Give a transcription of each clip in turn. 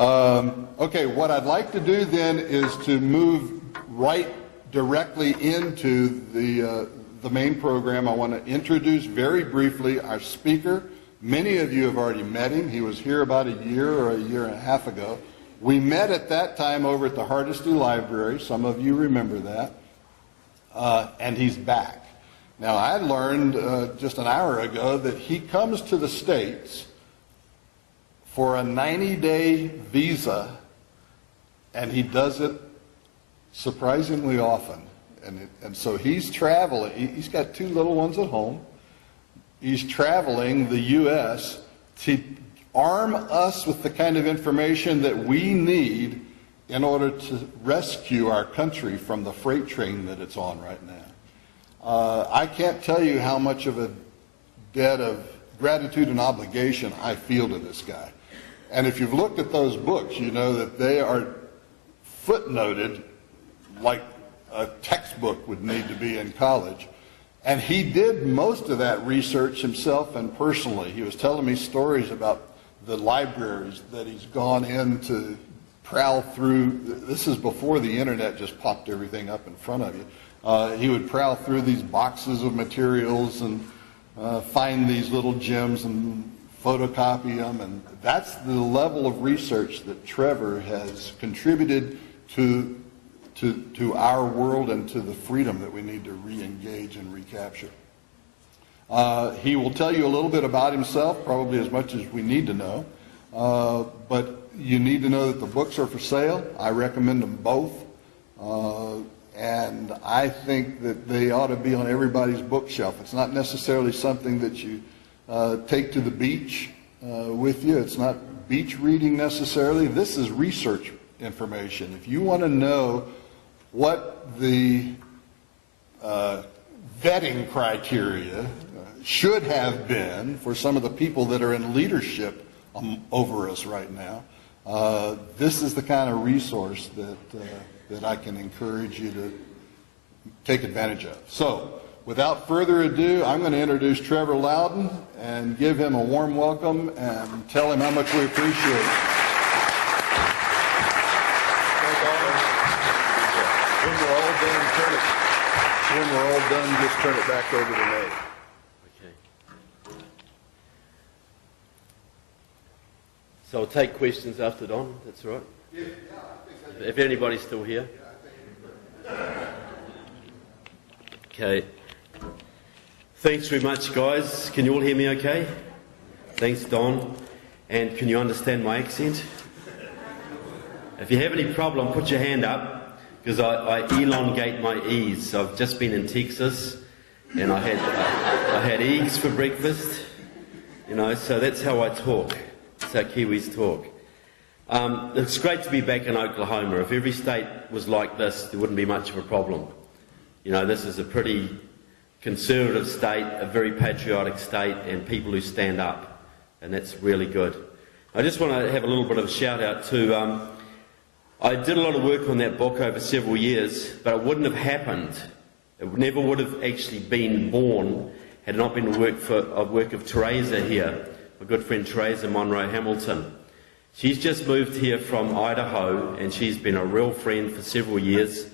Okay, what I'd like to do then is to move right directly into the main program. I want to introduce very briefly our speaker. Many of you have already met him. He was here about a year or a year and a half ago. We met at that time over at the Hardesty Library. Some of you remember that. And he's back. Now, I learned just an hour ago that he comes to the States for a 90-day visa, and he does it surprisingly often. And so he's traveling. He's got 2 little ones at home. He's traveling the U.S. to arm us with the kind of information that we need in order to rescue our country from the freight train that it's on right now. I can't tell you how much of a debt of gratitude and obligation I feel to this guy. And if you've looked at those books, you know that they are footnoted like a textbook would need to be in college. And he did most of that research himself and personally. He was telling me stories about the libraries that he's gone in to prowl through. This is before the internet just popped everything up in front of you. He would prowl through these boxes of materials and find these little gems and photocopy them. And that's the level of research that Trevor has contributed to our world and to the freedom that we need to re-engage and recapture. He will tell you a little bit about himself, probably as much as we need to know. But you need to know that the books are for sale. I recommend them both. And I think that they ought to be on everybody's bookshelf. It's not necessarily something that you take to the beach with you. It's not beach reading necessarily. This is research information. If you want to know what the vetting criteria should have been for some of the people that are in leadership over us right now, this is the kind of resource that I can encourage you to take advantage of. So, without further ado, I'm going to introduce Trevor Loudon and give him a warm welcome and tell him how much we appreciate it. When we're all done, just turn it back over to Nate. Okay. So I'll take questions after Don, that's all right? Yeah, if anybody's still here. Okay. Thanks very much, guys. Can you all hear me okay? Thanks, Don. And can you understand my accent? If you have any problem, put your hand up. Because I elongate my E's. So I've just been in Texas, and I had eggs for breakfast, you know. So that's how I talk. That's how Kiwis talk. It's great to be back in Oklahoma. If every state was like this, there wouldn't be much of a problem. You know, this is a pretty conservative state, a very patriotic state, and people who stand up, and that's really good. I just want to have a little bit of a shout out to. I did a lot of work on that book over several years, but it wouldn't have happened. It never would have actually been born had it not been the work of Teresa here, my good friend Teresa Monroe Hamilton. She's just moved here from Idaho, and she's been a real friend for several years.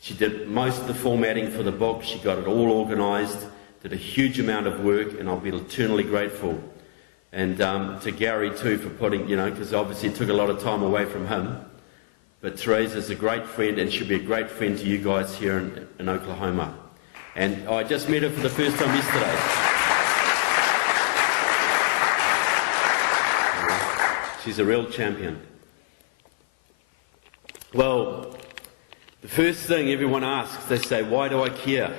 She did most of the formatting for the book. She got it all organised, did a huge amount of work, and I'll be eternally grateful. And to Gary too for putting, you know, because obviously it took a lot of time away from him. But Teresa's a great friend, and she'll be a great friend to you guys here in Oklahoma. And I just met her for the first time yesterday. She's a real champion. Well, the first thing everyone asks, they say, why do I care?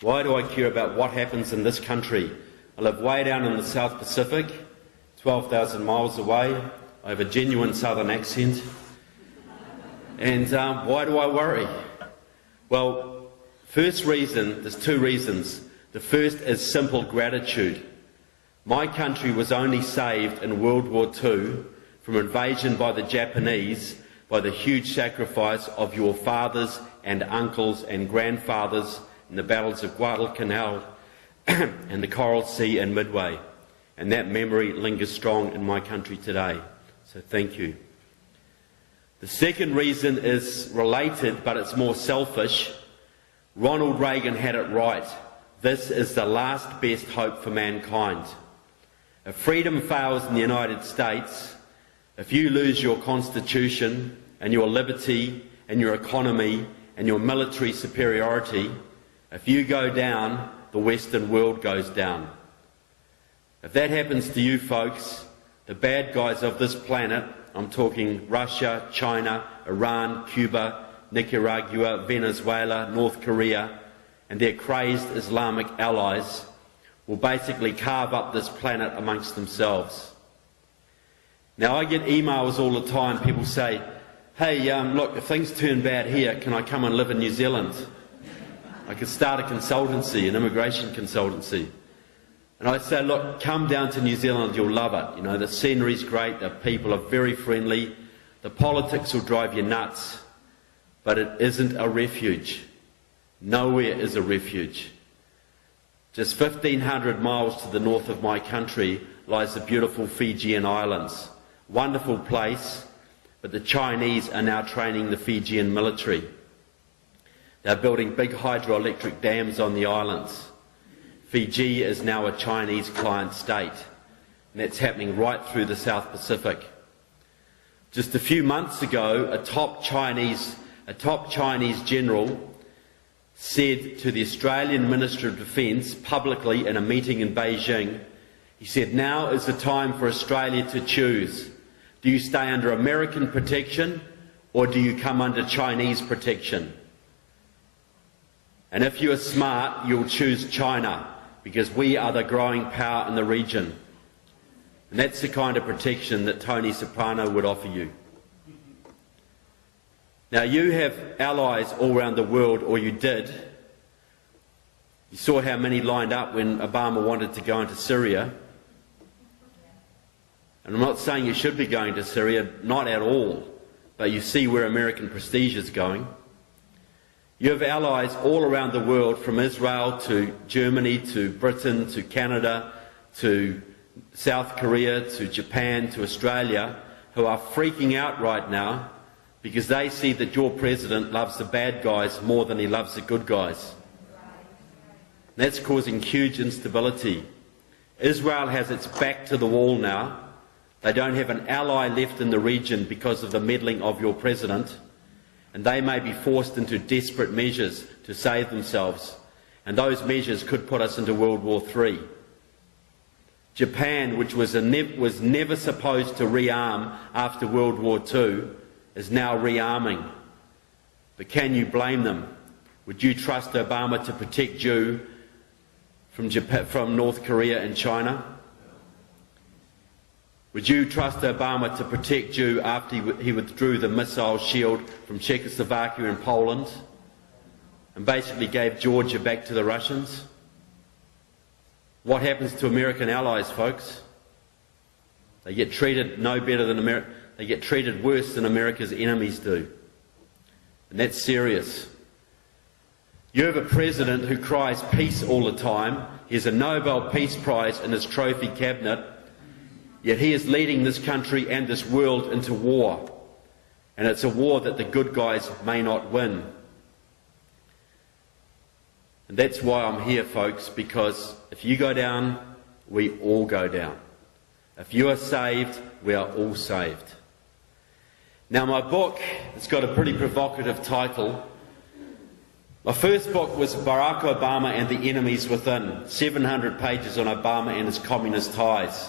Why do I care about what happens in this country? I live way down in the South Pacific, 12,000 miles away. I have a genuine southern accent. And why do I worry? Well, first reason, there's 2 reasons. The first is simple gratitude. My country was only saved in World War II from invasion by the Japanese by the huge sacrifice of your fathers and uncles and grandfathers in the battles of Guadalcanal and the Coral Sea and Midway. And that memory lingers strong in my country today. So thank you. The second reason is related, but it's more selfish. Ronald Reagan had it right. This is the last best hope for mankind. If freedom fails in the United States, if you lose your constitution and your liberty and your economy and your military superiority, if you go down, the Western world goes down. If that happens to you folks, the bad guys of this planet, I'm talking Russia, China, Iran, Cuba, Nicaragua, Venezuela, North Korea, and their crazed Islamic allies, will basically carve up this planet amongst themselves. Now, I get emails all the time. People say, hey, look, if things turn bad here, can I come and live in New Zealand? I could start a consultancy, an immigration consultancy. And I say, look, come down to New Zealand, you'll love it. You know, the scenery's great, the people are very friendly, the politics will drive you nuts, but it isn't a refuge. Nowhere is a refuge. Just 1,500 miles to the north of my country lies the beautiful Fijian Islands. Wonderful place, but the Chinese are now training the Fijian military. They're building big hydroelectric dams on the islands. Fiji is now a Chinese client state, and that's happening right through the South Pacific. Just a few months ago, a top Chinese general said to the Australian Minister of Defence publicly in a meeting in Beijing, he said, now is the time for Australia to choose. Do you stay under American protection or do you come under Chinese protection? And if you are smart, you'll choose China, because we are the growing power in the region. And that's the kind of protection that Tony Soprano would offer you. Now, you have allies all around the world, or you did. You saw how many lined up when Obama wanted to go into Syria. And I'm not saying you should be going to Syria, not at all, but you see where American prestige is going. You have allies all around the world, from Israel to Germany to Britain to Canada to South Korea to Japan to Australia, who are freaking out right now because they see that your president loves the bad guys more than he loves the good guys. That's causing huge instability. Israel has its back to the wall now. They don't have an ally left in the region because of the meddling of your president, and they may be forced into desperate measures to save themselves, and those measures could put us into World War III. Japan, which was never supposed to rearm after World War II, is now rearming. But can you blame them? Would you trust Obama to protect you from North Korea and China? Would you trust Obama to protect you after he withdrew the missile shield from Czechoslovakia and Poland and basically gave Georgia back to the Russians? What happens to American allies, folks? They get treated no better than America. They get treated worse than America's enemies do. And that's serious. You have a president who cries peace all the time. He has a Nobel Peace Prize in his trophy cabinet, yet he is leading this country and this world into war. And it's a war that the good guys may not win. And that's why I'm here, folks, because if you go down, we all go down. If you are saved, we are all saved. Now, my book, it's got a pretty provocative title. My first book was Barack Obama and the Enemies Within, 700 pages on Obama and his communist ties.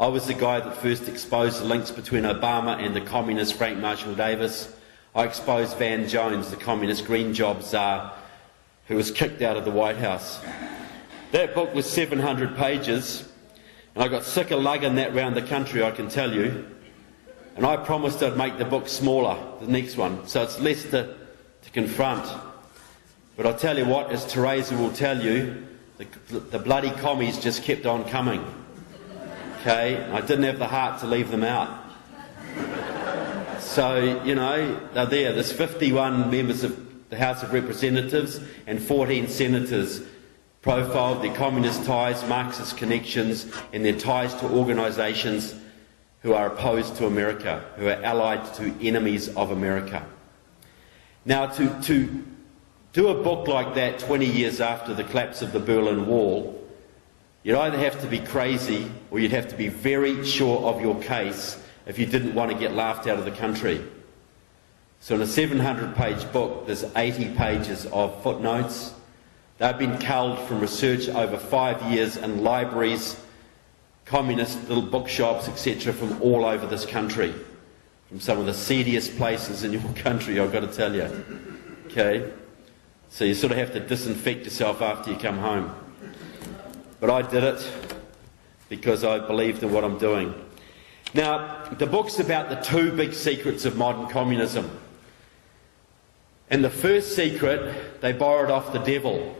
I was the guy that first exposed the links between Obama and the communist Frank Marshall Davis. I exposed Van Jones, the communist green job czar, who was kicked out of the White House. That book was 700 pages, and I got sick of lugging that round the country, I can tell you. And I promised I'd make the book smaller, the next one, so it's less to confront. But I'll tell you what, as Teresa will tell you, the bloody commies just kept on coming. Okay, I didn't have the heart to leave them out. So, you know, they're there. There's 51 members of the House of Representatives and 14 senators profiled their communist ties, Marxist connections, and their ties to organisations who are opposed to America, who are allied to enemies of America. Now, to do a book like that 20 years after the collapse of the Berlin Wall, you'd either have to be crazy or you'd have to be very sure of your case if you didn't want to get laughed out of the country. So in a 700-page book, there's 80 pages of footnotes. They've been culled from research over 5 years in libraries, communist little bookshops, etc., from all over this country, from some of the seediest places in your country, I've got to tell you. Okay? So you sort of have to disinfect yourself after you come home. But I did it because I believed in what I'm doing. Now, the book's about the two big secrets of modern communism. And the first secret, they borrowed off the devil,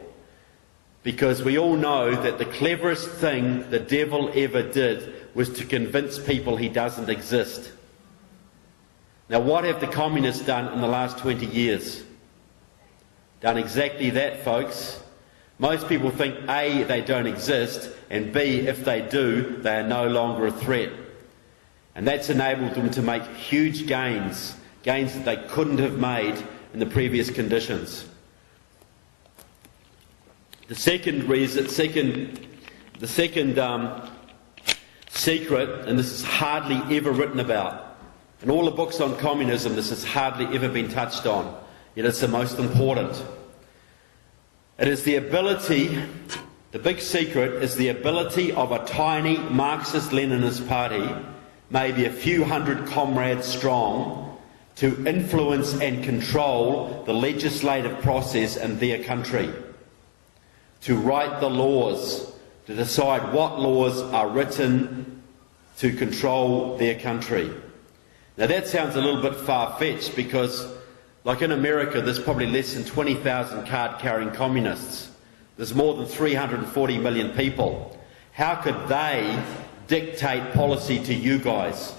because we all know that the cleverest thing the devil ever did was to convince people he doesn't exist. Now, what have the communists done in the last 20 years? Done exactly that, folks. Most people think, A, they don't exist, and B, if they do, they are no longer a threat. And that's enabled them to make huge gains that they couldn't have made in the previous conditions. The second secret, and this is hardly ever written about, in all the books on communism, this has hardly ever been touched on, yet it's the most important. It is the ability, the big secret is the ability of a tiny Marxist-Leninist party, maybe a few hundred comrades strong, to influence and control the legislative process in their country, to write the laws, to decide what laws are written to control their country. Now that sounds a little bit far-fetched because, like in America, there's probably less than 20,000 card-carrying communists. There's more than 340 million people. How could they dictate policy to you guys?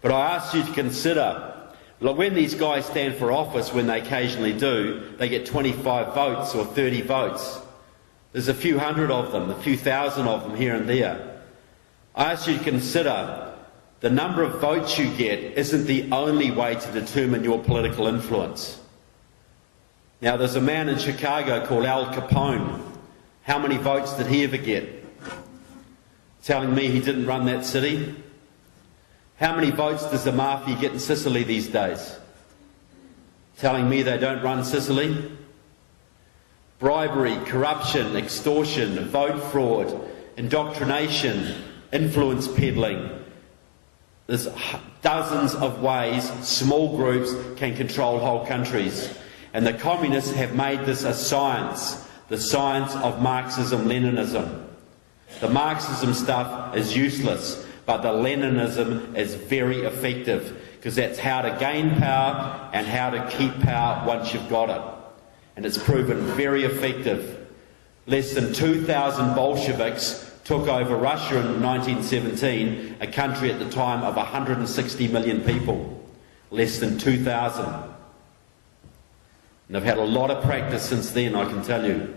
But I ask you to consider, like when these guys stand for office, when they occasionally do, they get 25 votes or 30 votes. There's a few hundred of them, a few thousand of them here and there. I ask you to consider the number of votes you get isn't the only way to determine your political influence. Now, there's a man in Chicago called Al Capone. How many votes did he ever get? Telling me he didn't run that city? How many votes does the mafia get in Sicily these days? Telling me they don't run Sicily? Bribery, corruption, extortion, vote fraud, indoctrination, influence peddling. There's dozens of ways small groups can control whole countries. And the communists have made this a science, the science of Marxism-Leninism. The Marxism stuff is useless, but the Leninism is very effective, because that's how to gain power and how to keep power once you've got it. And it's proven very effective. Less than 2,000 Bolsheviks took over Russia in 1917, a country at the time of 160 million people. Less than 2,000. And they've had a lot of practice since then, I can tell you.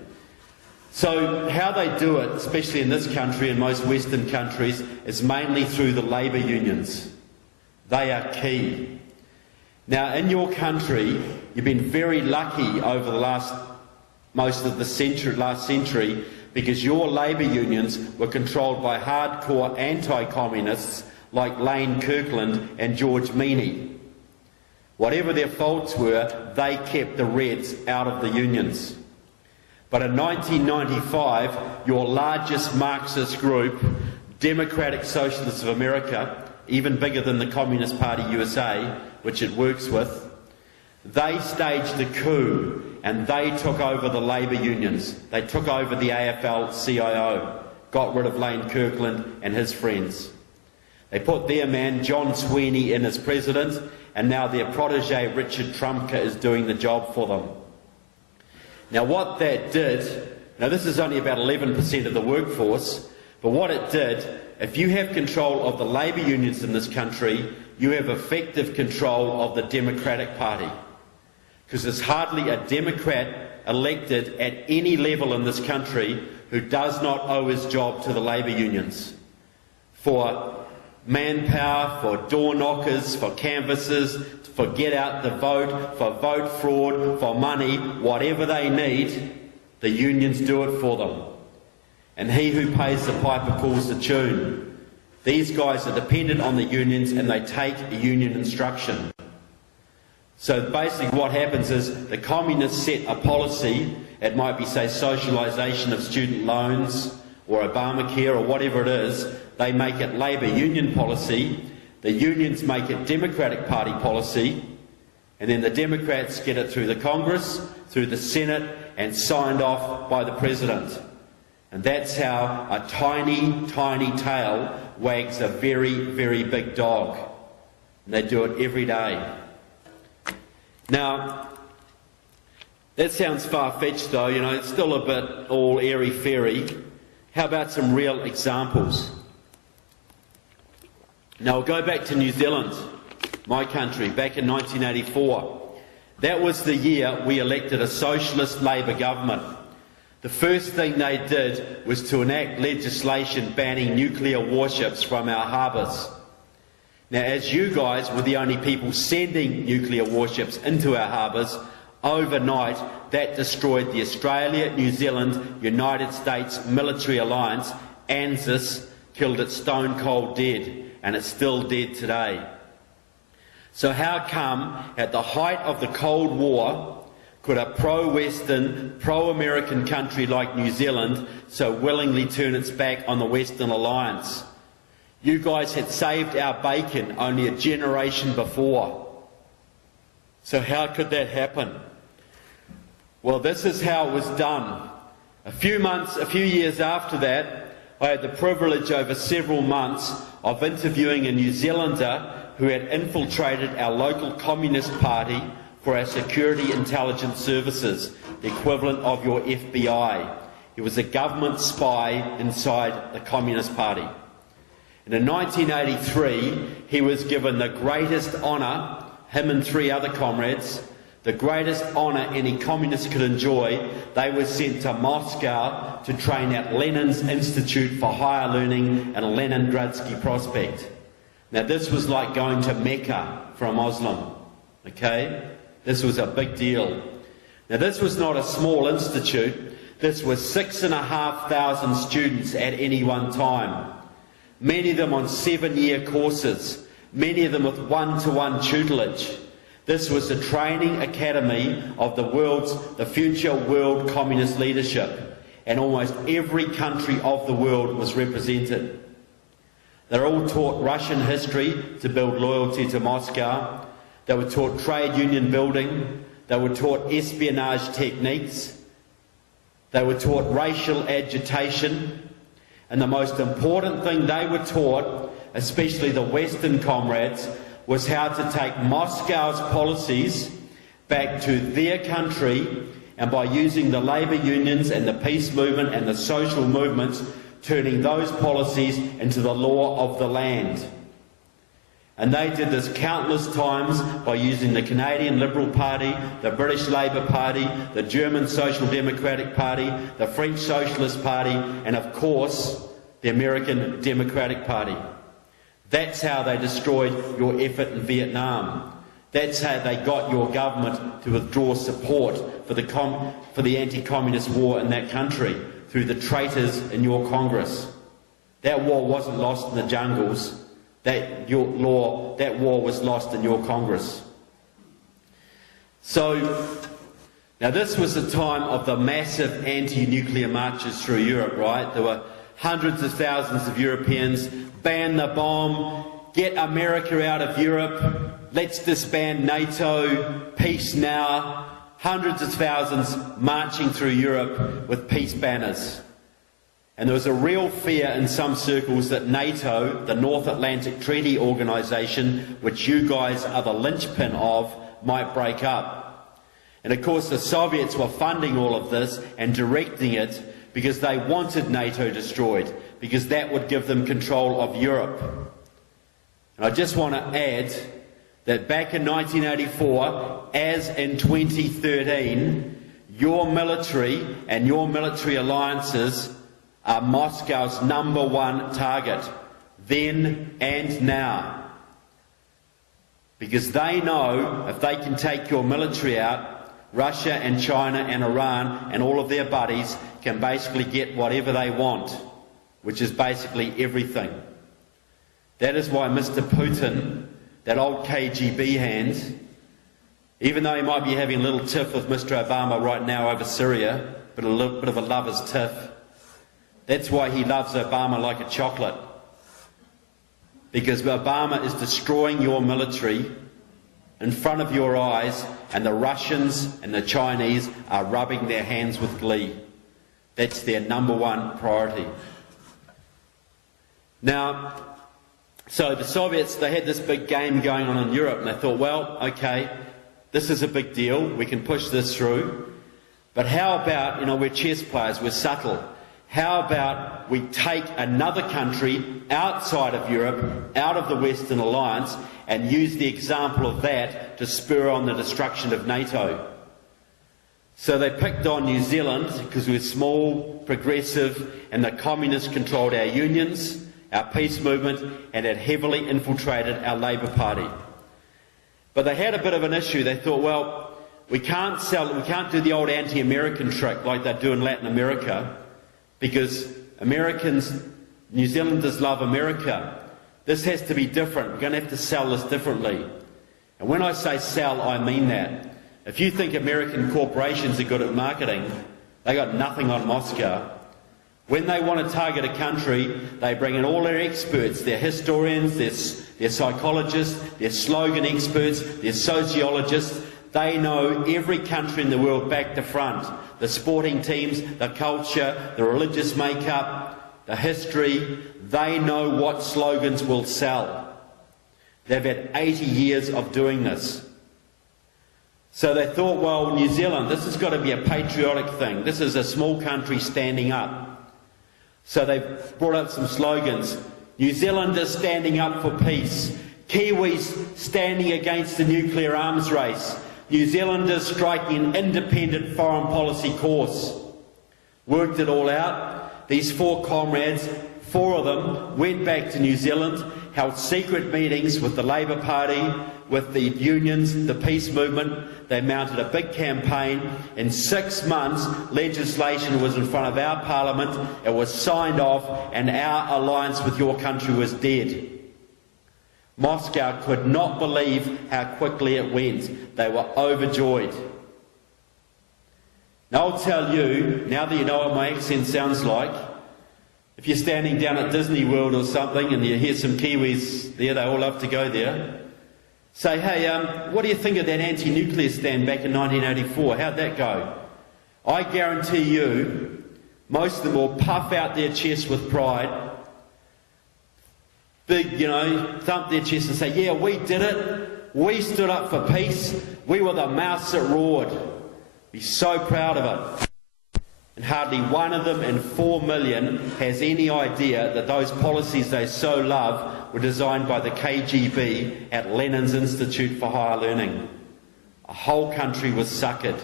So how they do it, especially in this country and most Western countries, is mainly through the labour unions. They are key. Now, in your country, you've been very lucky over the most of the last century, because your labour unions were controlled by hardcore anti-communists like Lane Kirkland and George Meany. Whatever their faults were, they kept the Reds out of the unions. But in 1995, your largest Marxist group, Democratic Socialists of America, even bigger than the Communist Party USA, which it works with, they staged a coup and they took over the labour unions. They took over the AFL-CIO, got rid of Lane Kirkland and his friends. They put their man, John Sweeney, in as president, and now their protege, Richard Trumka, is doing the job for them. Now what that did, now this is only about 11% of the workforce, but what it did, if you have control of the labour unions in this country, you have effective control of the Democratic Party. Because there's hardly a Democrat elected at any level in this country who does not owe his job to the labour unions. For manpower, for door knockers, for canvassers, for get out the vote, for vote fraud, for money, whatever they need, the unions do it for them. And he who pays the piper calls the tune. These guys are dependent on the unions and they take union instruction. So basically what happens is the communists set a policy, it might be, say, socialisation of student loans or Obamacare or whatever it is. They make it Labour union policy, the unions make it Democratic Party policy, and then the Democrats get it through the Congress, through the Senate, and signed off by the President. And that's how a tiny, tiny tail wags a very, very big dog. And they do it every day. Now, that sounds far-fetched though, you know, it's still a bit all airy-fairy. How about some real examples? Now, we'll go back to New Zealand, my country, back in 1984. That was the year we elected a socialist Labour government. The first thing they did was to enact legislation banning nuclear warships from our harbours. Now, as you guys were the only people sending nuclear warships into our harbours, overnight that destroyed the Australia-New Zealand-United States military alliance. ANZUS killed it stone cold dead, and it's still dead today. So how come at the height of the Cold War could a pro-Western, pro-American country like New Zealand so willingly turn its back on the Western alliance? You guys had saved our bacon only a generation before. So how could that happen? Well, this is how it was done. A few years after that, I had the privilege over several months of interviewing a New Zealander who had infiltrated our local Communist Party for our security intelligence services, the equivalent of your FBI. He was a government spy inside the Communist Party. And in 1983, he was given the greatest honour, him and 3 other comrades, the greatest honour any communist could enjoy. They were sent to Moscow to train at Lenin's Institute for Higher Learning in Leningradsky Prospect. Now this was like going to Mecca for a Muslim, okay? This was a big deal. Now this was not a small institute, this was 6,500 students at any one time. Many of them on 7-year courses, many of them with one-to-one tutelage. This was the training academy of the future world communist leadership, and almost every country of the world was represented. They're all taught Russian history to build loyalty to Moscow. They were taught trade union building. They were taught espionage techniques. They were taught racial agitation. And the most important thing they were taught, especially the Western comrades, was how to take Moscow's policies back to their country, and by using the labour unions and the peace movement and the social movements, turning those policies into the law of the land. And they did this countless times by using the Canadian Liberal Party, the British Labour Party, the German Social Democratic Party, the French Socialist Party, and of course, the American Democratic Party. That's how they destroyed your effort in Vietnam. That's how they got your government to withdraw support for the anti-communist war in that country, through the traitors in your Congress. That war wasn't lost in the jungles. That war was lost in your Congress. So, now this was the time of the massive anti-nuclear marches through Europe, right? There were hundreds of thousands of Europeans, ban the bomb, get America out of Europe, let's disband NATO, peace now. Hundreds of thousands marching through Europe with peace banners. And there was a real fear in some circles that NATO, the North Atlantic Treaty Organisation, which you guys are the linchpin of, might break up. And of course the Soviets were funding all of this and directing it because they wanted NATO destroyed, because that would give them control of Europe. And I just want to add that back in 1984, as in 2013, your military and your military alliances are Moscow's #1 target. then and now. Because they know if they can take your military out, Russia and China and Iran and all of their buddies can basically get whatever they want, which is basically everything. That is why Mr. Putin, that old KGB hand, even though he might be having a little tiff with Mr. Obama right now over Syria, but a little bit of a lover's tiff, that's why he loves Obama like a chocolate. Because Obama is destroying your military in front of your eyes, and the Russians and the Chinese are rubbing their hands with glee. That's their number one priority. Now, so the Soviets, they had this big game going on in Europe, and they thought, well, okay, this is a big deal, we can push this through, but how about, we're chess players, we're subtle. How about we take another country outside of Europe, out of the Western Alliance, and use the example of that to spur on the destruction of NATO? So they picked on New Zealand because we're small, progressive, and the communists controlled our unions, our peace movement, and had heavily infiltrated our Labour Party. But they had a bit of an issue. They thought, well, we can't do the old anti-American trick like they do in Latin America, because New Zealanders love America. This has to be different. We're going to have to sell this differently. And when I say sell, I mean that. If you think American corporations are good at marketing, they got nothing on Moscow. When they want to target a country, they bring in all their experts, their historians, their psychologists, their slogan experts, their sociologists. They know every country in the world back to front. The sporting teams, the culture, the religious makeup, the history. They know what slogans will sell. They've had 80 years of doing this. So they thought, well, New Zealand, this has got to be a patriotic thing. This is a small country standing up. So they brought up some slogans. New Zealanders standing up for peace. Kiwis standing against the nuclear arms race. New Zealanders striking an independent foreign policy course. Worked it all out. These four comrades, four of them, went back to New Zealand, held secret meetings with the Labour Party, with the unions, the peace movement. They mounted a big campaign. In 6 months, legislation was in front of our Parliament. It was signed off, and our alliance with your country was dead. Moscow could not believe how quickly it went. They were overjoyed. Now I'll tell you, now that you know what my accent sounds like, if you're standing down at Disney World or something and you hear some Kiwis there, they all love to go there, say, hey, what do you think of that anti-nuclear stand back in 1984? How'd that go? I guarantee you, most of them will puff out their chests with pride, big, thump their chest and say, yeah, we did it. We stood up for peace. We were the mouse that roared. Be so proud of it. And hardly one of them in 4 million has any idea that those policies they so love were designed by the KGB at Lenin's Institute for Higher Learning. A whole country was suckered,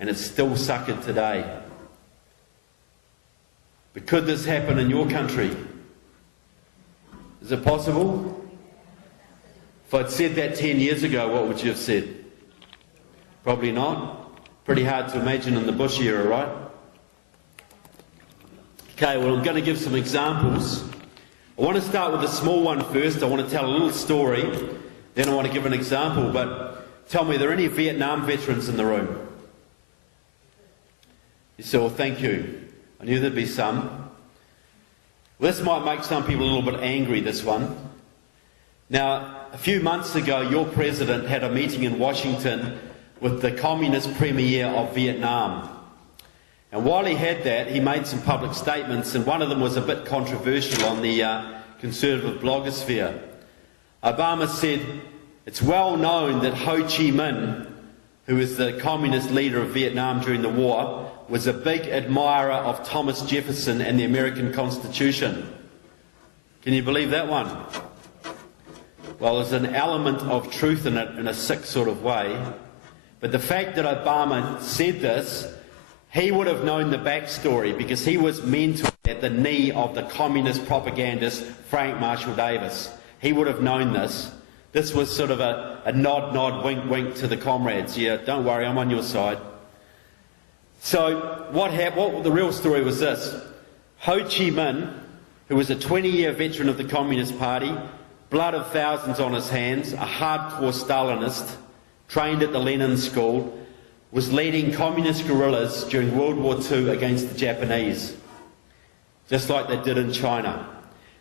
and it's still suckered today. But could this happen in your country? Is it possible? If I'd said that 10 years ago, what would you have said? Probably not. Pretty hard to imagine in the Bush era, right? Okay, well, I'm going to give some examples. I want to start with a small one first. I want to tell a little story. Then I want to give an example. But tell me, are there any Vietnam veterans in the room? You say, well, thank you. I knew there'd be some. Well, this might make some people a little bit angry, this one. Now, a few months ago, your president had a meeting in Washington with the communist premier of Vietnam. And while he had that, he made some public statements, and one of them was a bit controversial on the conservative blogosphere. Obama said, it's well known that Ho Chi Minh, who was the communist leader of Vietnam during the war, was a big admirer of Thomas Jefferson and the American Constitution. Can you believe that one? Well, there's an element of truth in it in a sick sort of way. But the fact that Obama said this he would have known the backstory because he was mentored at the knee of the communist propagandist Frank Marshall Davis. He would have known this. This was sort of a nod, nod, wink, wink to the comrades. Yeah, don't worry, I'm on your side. So what the real story was this. Ho Chi Minh, who was a 20-year veteran of the Communist Party, blood of thousands on his hands, a hardcore Stalinist, trained at the Lenin School, was leading communist guerrillas during World War II against the Japanese, just like they did in China.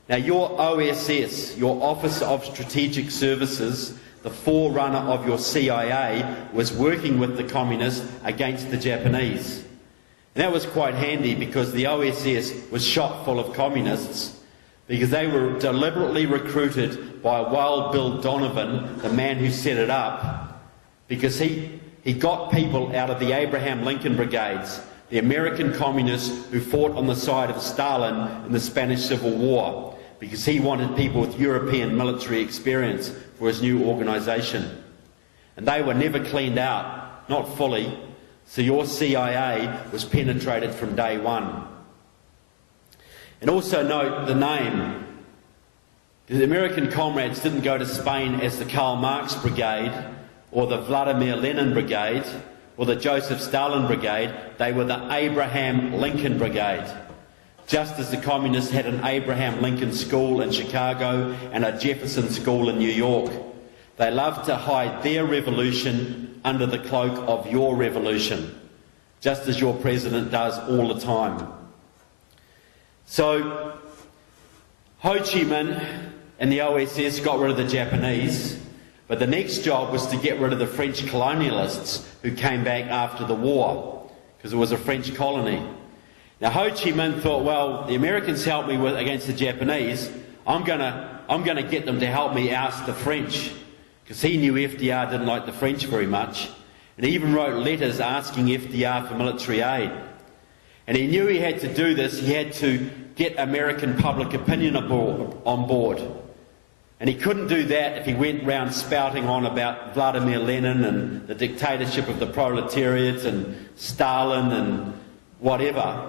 Now your OSS, your Office of Strategic Services, the forerunner of your CIA, was working with the communists against the Japanese. And that was quite handy because the OSS was shot full of communists because they were deliberately recruited by Wild Bill Donovan, the man who set it up, because he got people out of the Abraham Lincoln Brigades, the American communists who fought on the side of Stalin in the Spanish Civil War, because he wanted people with European military experience for his new organisation. And they were never cleaned out, not fully, so your CIA was penetrated from day one. And also note the name. The American comrades didn't go to Spain as the Karl Marx Brigade or the Vladimir Lenin Brigade or the Joseph Stalin Brigade. They were the Abraham Lincoln Brigade. Just as the communists had an Abraham Lincoln School in Chicago and a Jefferson School in New York. They loved to hide their revolution under the cloak of your revolution, just as your president does all the time. So, Ho Chi Minh and the OSS got rid of the Japanese, but the next job was to get rid of the French colonialists who came back after the war, because it was a French colony. Now Ho Chi Minh thought, well, the Americans helped me against the Japanese, I'm going to get them to help me oust the French, because he knew FDR didn't like the French very much, and he even wrote letters asking FDR for military aid. And he knew he had to do this, he had to get American public opinion on board. And he couldn't do that if he went round spouting on about Vladimir Lenin and the dictatorship of the proletariat and Stalin and whatever.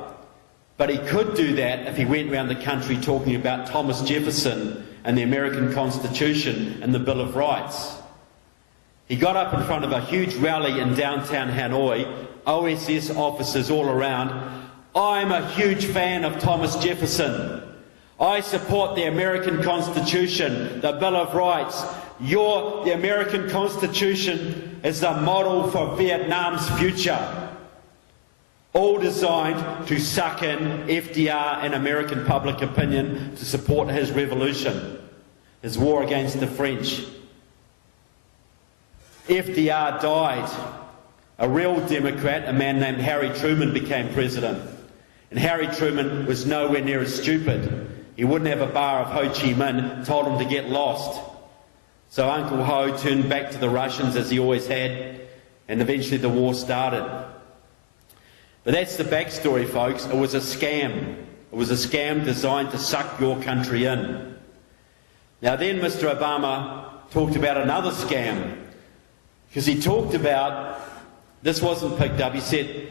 But he could do that if he went around the country talking about Thomas Jefferson and the American Constitution and the Bill of Rights. He got up in front of a huge rally in downtown Hanoi, OSS officers all around. I'm a huge fan of Thomas Jefferson. I support the American Constitution, the Bill of Rights. The American Constitution is the model for Vietnam's future. All designed to suck in FDR and American public opinion to support his revolution, his war against the French. FDR died. A real Democrat, a man named Harry Truman, became president. And Harry Truman was nowhere near as stupid. He wouldn't have a bar of Ho Chi Minh, told him to get lost. So Uncle Ho turned back to the Russians as he always had, and eventually the war started. But that's the backstory, folks. It was a scam. It was a scam designed to suck your country in. Now then Mr. Obama talked about another scam, because he talked about, this wasn't picked up, he said,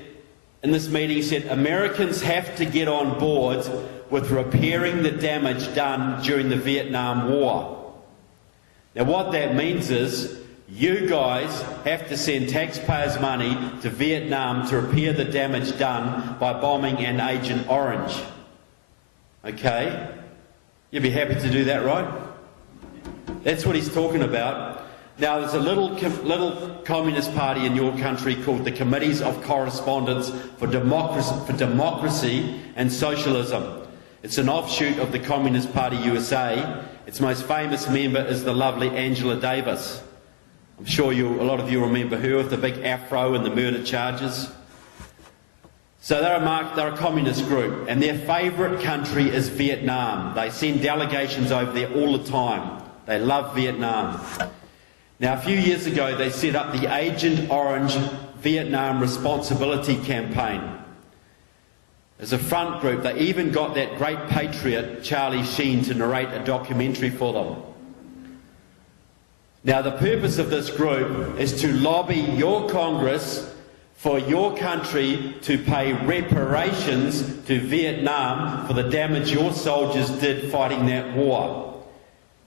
in this meeting, he said, Americans have to get on board with repairing the damage done during the Vietnam War. Now what that means is, you guys have to send taxpayers' money to Vietnam to repair the damage done by bombing an Agent Orange. Okay? You'd be happy to do that, right? That's what he's talking about. Now, there's a little communist party in your country called the Committees of Correspondence for Democracy and Socialism. It's an offshoot of the Communist Party USA. Its most famous member is the lovely Angela Davis. I'm sure a lot of you remember her with the big afro and the murder charges. So they're a communist group, and their favourite country is Vietnam. They send delegations over there all the time. They love Vietnam. Now, a few years ago, they set up the Agent Orange Vietnam Responsibility Campaign. As a front group, they even got that great patriot, Charlie Sheen, to narrate a documentary for them. Now, the purpose of this group is to lobby your Congress for your country to pay reparations to Vietnam for the damage your soldiers did fighting that war.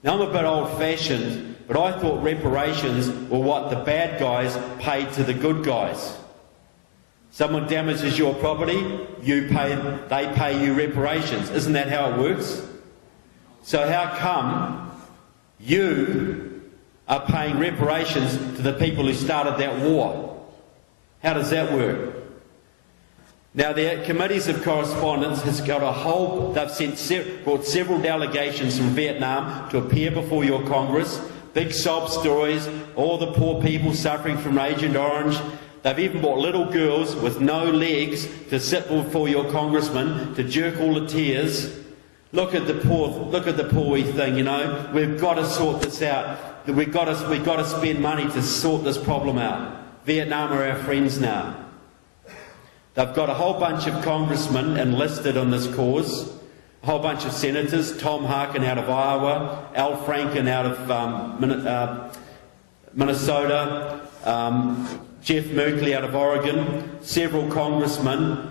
Now, I'm a bit old-fashioned, but I thought reparations were what the bad guys paid to the good guys. Someone damages your property, they pay you reparations. Isn't that how it works? So how come you are paying reparations to the people who started that war? How does that work? Now, the committees of correspondence has got they've brought several delegations from Vietnam to appear before your Congress, big sob stories, all the poor people suffering from Agent Orange. They've even brought little girls with no legs to sit before your congressman to jerk all the tears. Look at the poor wee thing, you know. We've got to sort this out. We've got to spend money to sort this problem out. Vietnam are our friends now. They've got a whole bunch of congressmen enlisted on this cause, a whole bunch of senators, Tom Harkin out of Iowa, Al Franken out of Minnesota, Jeff Merkley out of Oregon, several congressmen,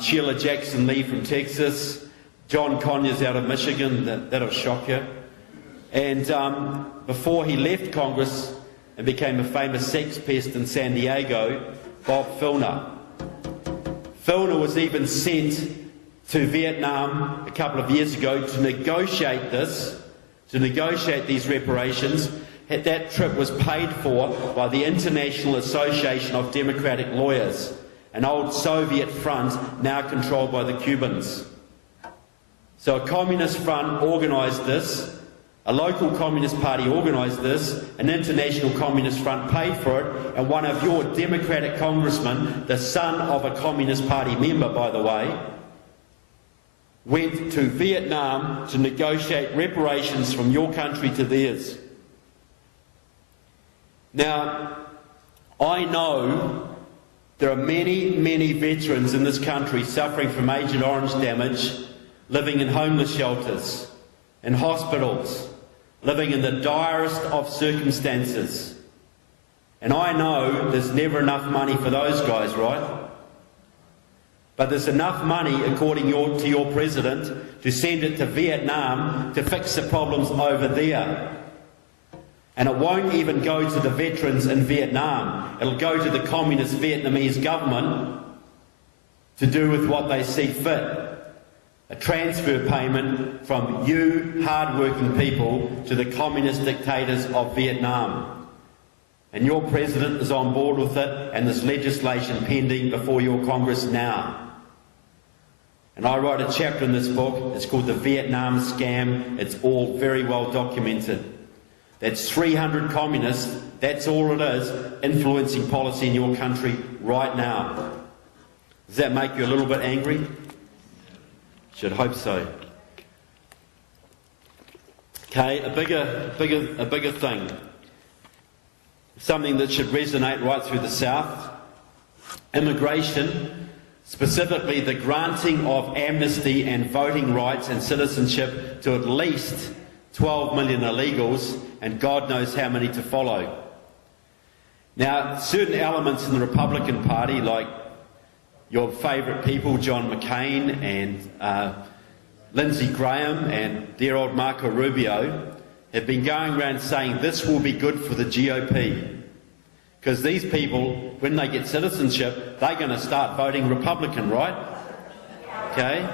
Sheila Jackson Lee from Texas, John Conyers out of Michigan, that'll shock you. And before he left Congress and became a famous sex pest in San Diego, Bob Filner. Filner was even sent to Vietnam a couple of years ago to negotiate these reparations. That trip was paid for by the International Association of Democratic Lawyers, an old Soviet front now controlled by the Cubans. So a communist front organised this, a local communist party organised this, an international communist front paid for it, and one of your Democratic congressmen, the son of a Communist Party member, by the way, went to Vietnam to negotiate reparations from your country to theirs. Now, I know there are many, many veterans in this country suffering from Agent Orange damage, living in homeless shelters, in hospitals, living in the direst of circumstances. And I know there's never enough money for those guys, right? But there's enough money, according to your president, to send it to Vietnam to fix the problems over there. And it won't even go to the veterans in Vietnam. It'll go to the communist Vietnamese government to do with what they see fit. A transfer payment from you hard-working people to the communist dictators of Vietnam. And your president is on board with it, and there's legislation pending before your Congress now. And I wrote a chapter in this book. It's called The Vietnam Scam. It's all very well documented. That's 300 communists, that's all it is, influencing policy in your country right now. Does that make you a little bit angry? Should hope so. Okay, a bigger thing. Something that should resonate right through the South. Immigration, specifically the granting of amnesty and voting rights and citizenship to at least 12 million illegals, and God knows how many to follow. Now, certain elements in the Republican Party, like your favourite people, John McCain and Lindsey Graham and dear old Marco Rubio, have been going around saying this will be good for the GOP. Because these people, when they get citizenship, they're going to start voting Republican, right? Okay?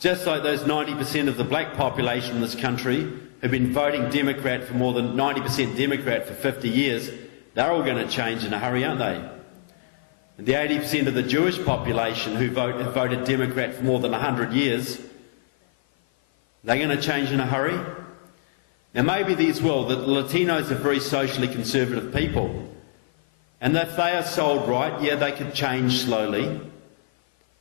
Just like those 90% of the black population in this country who've been voting Democrat for more than 90% Democrat for 50 years, they're all going to change in a hurry, aren't they? And the 80% of the Jewish population who have voted Democrat for more than 100 years, they're going to change in a hurry? Now maybe these will. The Latinos are very socially conservative people. And if they are sold right, yeah, they could change slowly.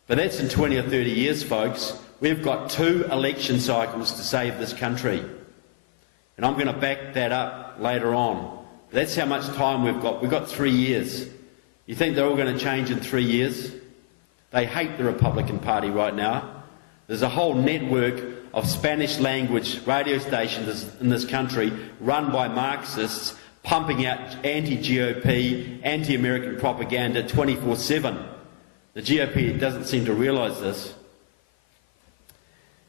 But that's in 20 or 30 years, folks. We've got 2 election cycles to save this country. And I'm going to back that up later on. That's how much time we've got. We've got 3 years. You think they're all going to change in 3 years? They hate the Republican Party right now. There's a whole network of Spanish language radio stations in this country run by Marxists pumping out anti-GOP, anti-American propaganda 24/7. The GOP doesn't seem to realise this.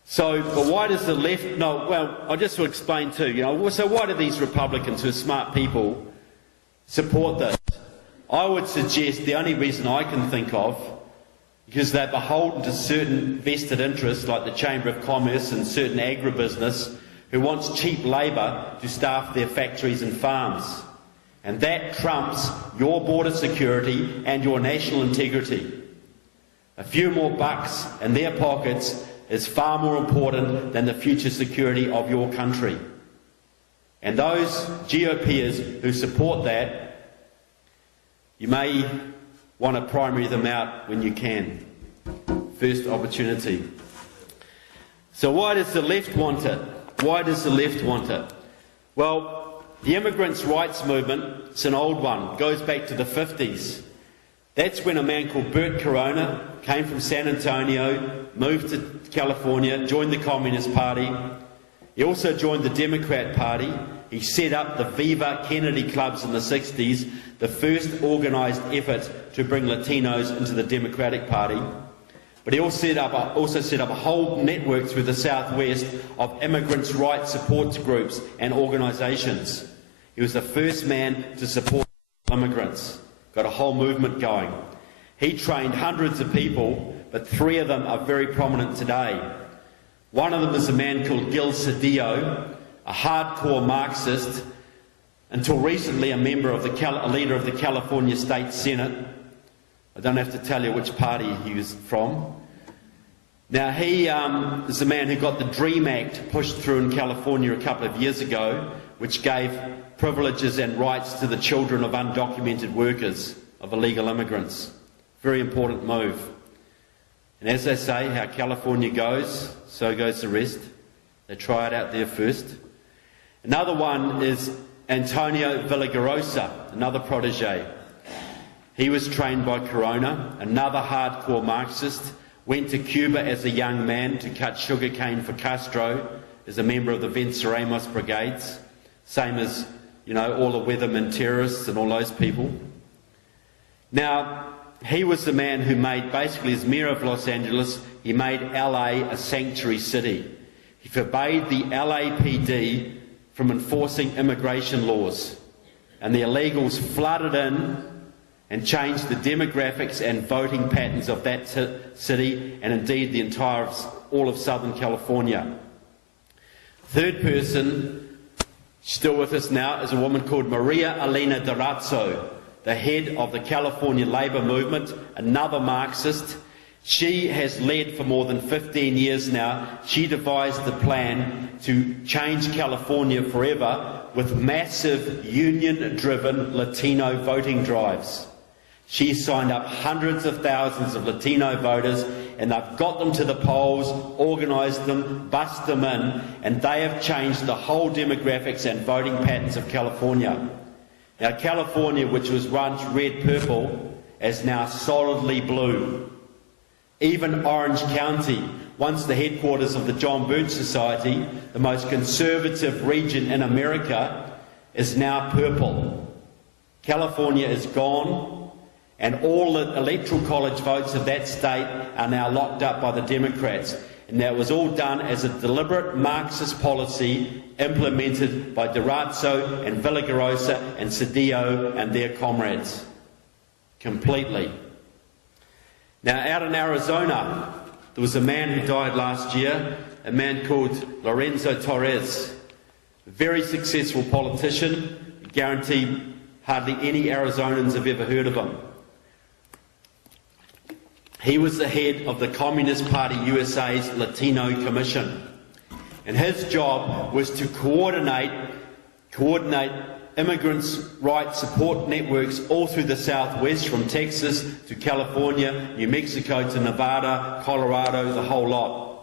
So, but why does the left... No, well, I just will explain too. So why do these Republicans, who are smart people, support this? I would suggest the only reason I can think of, because they're beholden to certain vested interests like the Chamber of Commerce and certain agribusiness who wants cheap labour to staff their factories and farms. And that trumps your border security and your national integrity. A few more bucks in their pockets is far more important than the future security of your country. And those GOPers who support that, you may want to primary them out when you can. First opportunity. So why does the left want it? Why does the left want it? Well, the immigrants' rights movement, it's an old one, goes back to the 50s. That's when a man called Bert Corona came from San Antonio, moved to California, joined the Communist Party. He also joined the Democrat Party. He set up the Viva Kennedy clubs in the 60s, the first organised effort to bring Latinos into the Democratic Party. But he also set up a whole network through the Southwest of immigrants' rights support groups and organisations. He was the first man to support immigrants. Got a whole movement going. He trained hundreds of people, but 3 of them are very prominent today. One of them is a man called Gil Cedillo, a hardcore Marxist, until recently a leader of the California State Senate. I don't have to tell you which party he was from. Now, he is the man who got the DREAM Act pushed through in California a couple of years ago, which gave privileges and rights to the children of undocumented workers, of illegal immigrants. Very important move. And as they say, how California goes, so goes the rest. They try it out there first. Another one is Antonio Villagrosa, another protege. He was trained by Corona, another hardcore Marxist, went to Cuba as a young man to cut sugarcane for Castro as a member of the Venceremos brigades, same as, all the Weatherman terrorists and all those people. Now, he was the man who made, basically as mayor of Los Angeles, he made LA a sanctuary city. He forbade the LAPD from enforcing immigration laws, and the illegals flooded in and changed the demographics and voting patterns of that city, and indeed all of Southern California. Third person, still with us now, is a woman called Maria Elena Durazo, the head of the California Labour Movement, another Marxist. She has led for more than 15 years now. She devised the plan to change California forever with massive union-driven Latino voting drives. She signed up hundreds of thousands of Latino voters, and they've got them to the polls, organised them, bussed them in, and they have changed the whole demographics and voting patterns of California. Now, California, which was once red-purple, is now solidly blue. Even Orange County, once the headquarters of the John Birch Society, the most conservative region in America, is now purple. California is gone, and all the electoral college votes of that state are now locked up by the Democrats. And that was all done as a deliberate Marxist policy implemented by Durazo and Villagrosa and Cedillo and their comrades. Completely. Now, out in Arizona, there was a man who died last year, a man called Lorenzo Torres, a very successful politician. I guarantee hardly any Arizonans have ever heard of him. He was the head of the Communist Party USA's Latino Commission, and his job was to coordinate immigrants' rights support networks all through the Southwest, from Texas to California, New Mexico to Nevada, Colorado, the whole lot.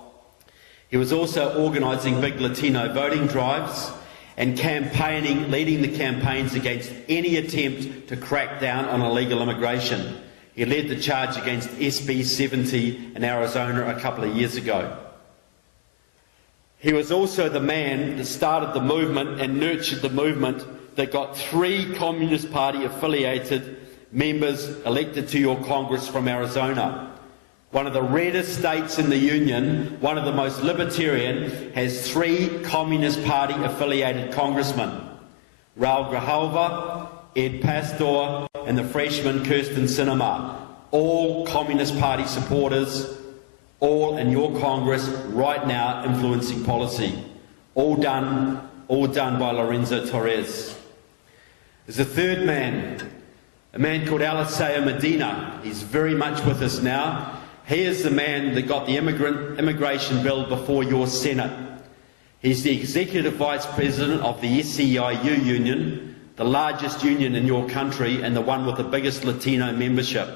He was also organising big Latino voting drives and campaigning, leading the campaigns against any attempt to crack down on illegal immigration. He led the charge against SB 70 in Arizona a couple of years ago. He was also the man that started the movement and nurtured the movement that got 3 Communist Party affiliated members elected to your Congress from Arizona. One of the reddest states in the Union, one of the most libertarian, has 3 Communist Party affiliated congressmen. Raul Grijalva, Ed Pastor and the freshman Kirsten Sinema, all Communist Party supporters, all in your Congress right now influencing policy, all done by Lorenzo Torres. There's a third man, a man called Eliseo Medina. He's very much with us now. He is the man that got the immigration bill before your Senate. He's the Executive Vice President of the SEIU Union, the largest union in your country and the one with the biggest Latino membership.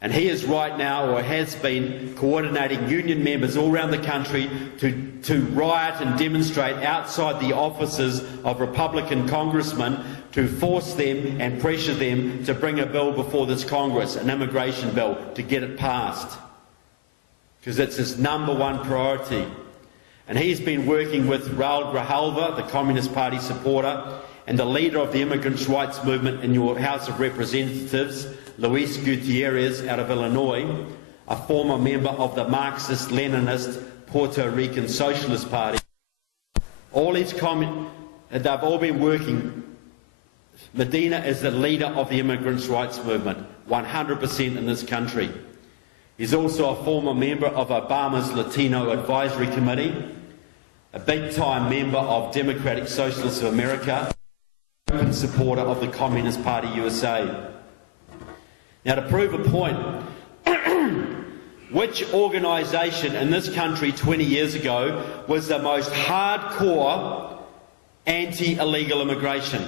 And he is right now, or has been, coordinating union members all around the country to riot and demonstrate outside the offices of Republican congressmen to force them and pressure them to bring a bill before this Congress, an immigration bill, to get it passed. Because it's his #1 priority. And he's been working with Raul Grijalva, the Communist Party supporter, and the leader of the immigrants' rights movement in your House of Representatives, Luis Gutierrez out of Illinois, a former member of the Marxist-Leninist Puerto Rican Socialist Party. They've all been working. Medina is the leader of the immigrants' rights movement, 100% in this country. He's also a former member of Obama's Latino Advisory Committee, a big-time member of Democratic Socialists of America, open supporter of the Communist Party USA. Now, to prove a point, which organisation in this country 20 years ago was the most hardcore anti-illegal immigration?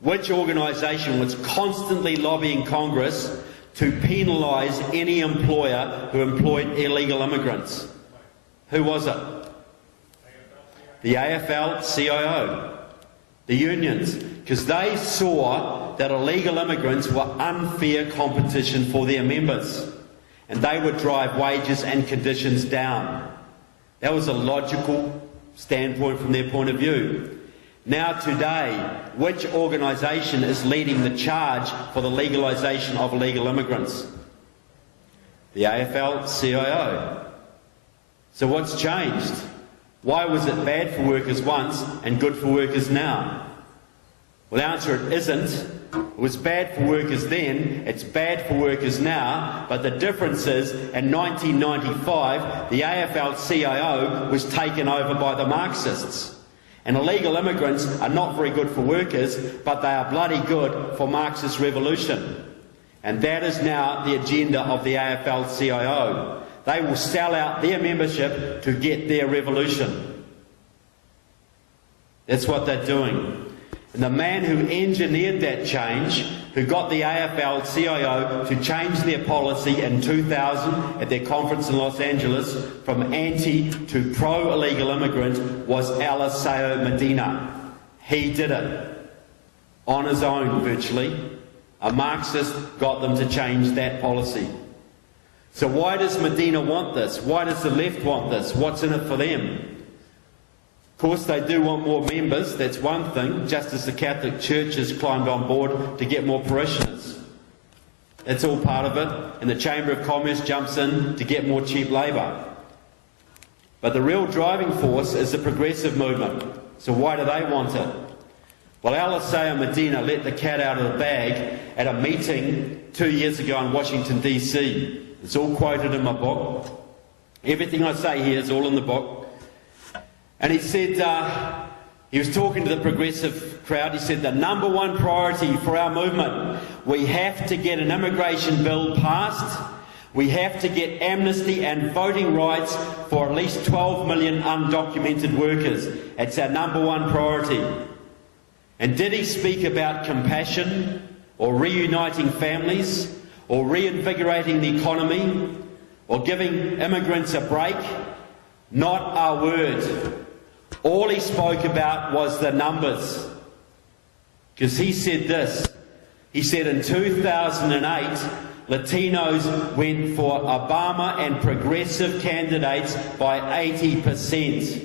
Which organisation was constantly lobbying Congress to penalise any employer who employed illegal immigrants? Who was it? The AFL-CIO, the unions, because they saw that illegal immigrants were unfair competition for their members, and they would drive wages and conditions down. That was a logical standpoint from their point of view. Now today, which organisation is leading the charge for the legalisation of illegal immigrants? The AFL-CIO. So what's changed? Why was it bad for workers once and good for workers now? Well, the answer, it isn't. It was bad for workers then, it's bad for workers now, but the difference is, in 1995, the AFL-CIO was taken over by the Marxists. And illegal immigrants are not very good for workers, but they are bloody good for Marxist revolution. And that is now the agenda of the AFL-CIO. They will sell out their membership to get their revolution. That's what they're doing. And the man who engineered that change, who got the AFL-CIO to change their policy in 2000 at their conference in Los Angeles from anti to pro-illegal immigrant, was Eliseo Medina. He did it on his own, virtually. A Marxist got them to change that policy. So why does Medina want this? Why does the left want this? What's in it for them? Of course, they do want more members, that's one thing, just as the Catholic Church has climbed on board to get more parishioners. That's all part of it, and the Chamber of Commerce jumps in to get more cheap labour. But the real driving force is the progressive movement. So why do they want it? Well, Eliseo Medina let the cat out of the bag at a meeting 2 years ago in Washington, D.C. It's all quoted in my book. Everything I say here is all in the book. And he said, he was talking to the progressive crowd, he said, the #1 priority for our movement, we have to get an immigration bill passed, we have to get amnesty and voting rights for at least 12 million undocumented workers. It's our #1 priority. And did he speak about compassion, or reuniting families, or reinvigorating the economy, or giving immigrants a break? Not a word. All he spoke about was the numbers. Because he said this, he said in 2008, Latinos went for Obama and progressive candidates by 80%.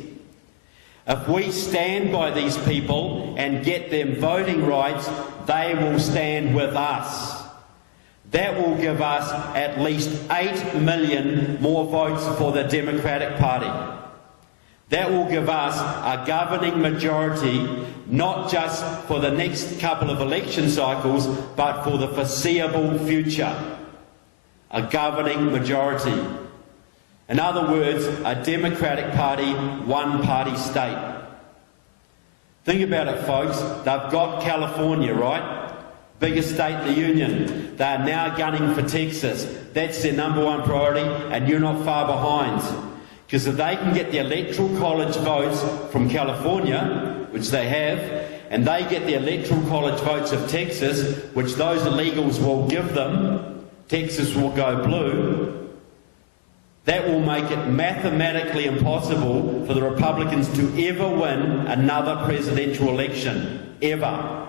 If we stand by these people and get them voting rights, they will stand with us. That will give us at least 8 million more votes for the Democratic Party. That will give us a governing majority, not just for the next couple of election cycles, but for the foreseeable future. A governing majority. In other words, a Democratic Party, one-party state. Think about it, folks. They've got California, right? Biggest state in the union. They are now gunning for Texas. That's their #1 priority, and you're not far behind. Because if they can get the Electoral College votes from California, which they have, and they get the Electoral College votes of Texas, which those illegals will give them, Texas will go blue. That will make it mathematically impossible for the Republicans to ever win another presidential election. Ever.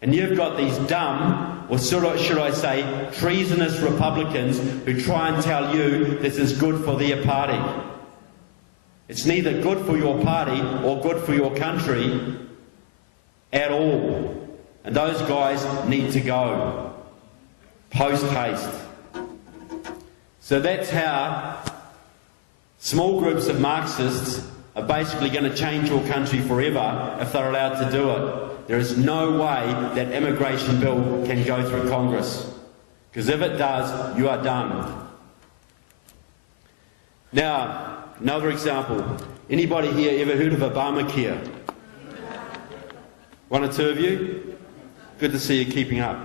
And you've got these dumb, or should I say, treasonous Republicans who try and tell you this is good for their party. It's neither good for your party or good for your country at all. And those guys need to go. Post haste. So that's how small groups of Marxists are basically going to change your country forever if they're allowed to do it. There is no way that immigration bill can go through Congress. Because if it does, you are done. Now, another example. Anybody here ever heard of Obamacare? One or two of you? Good to see you keeping up.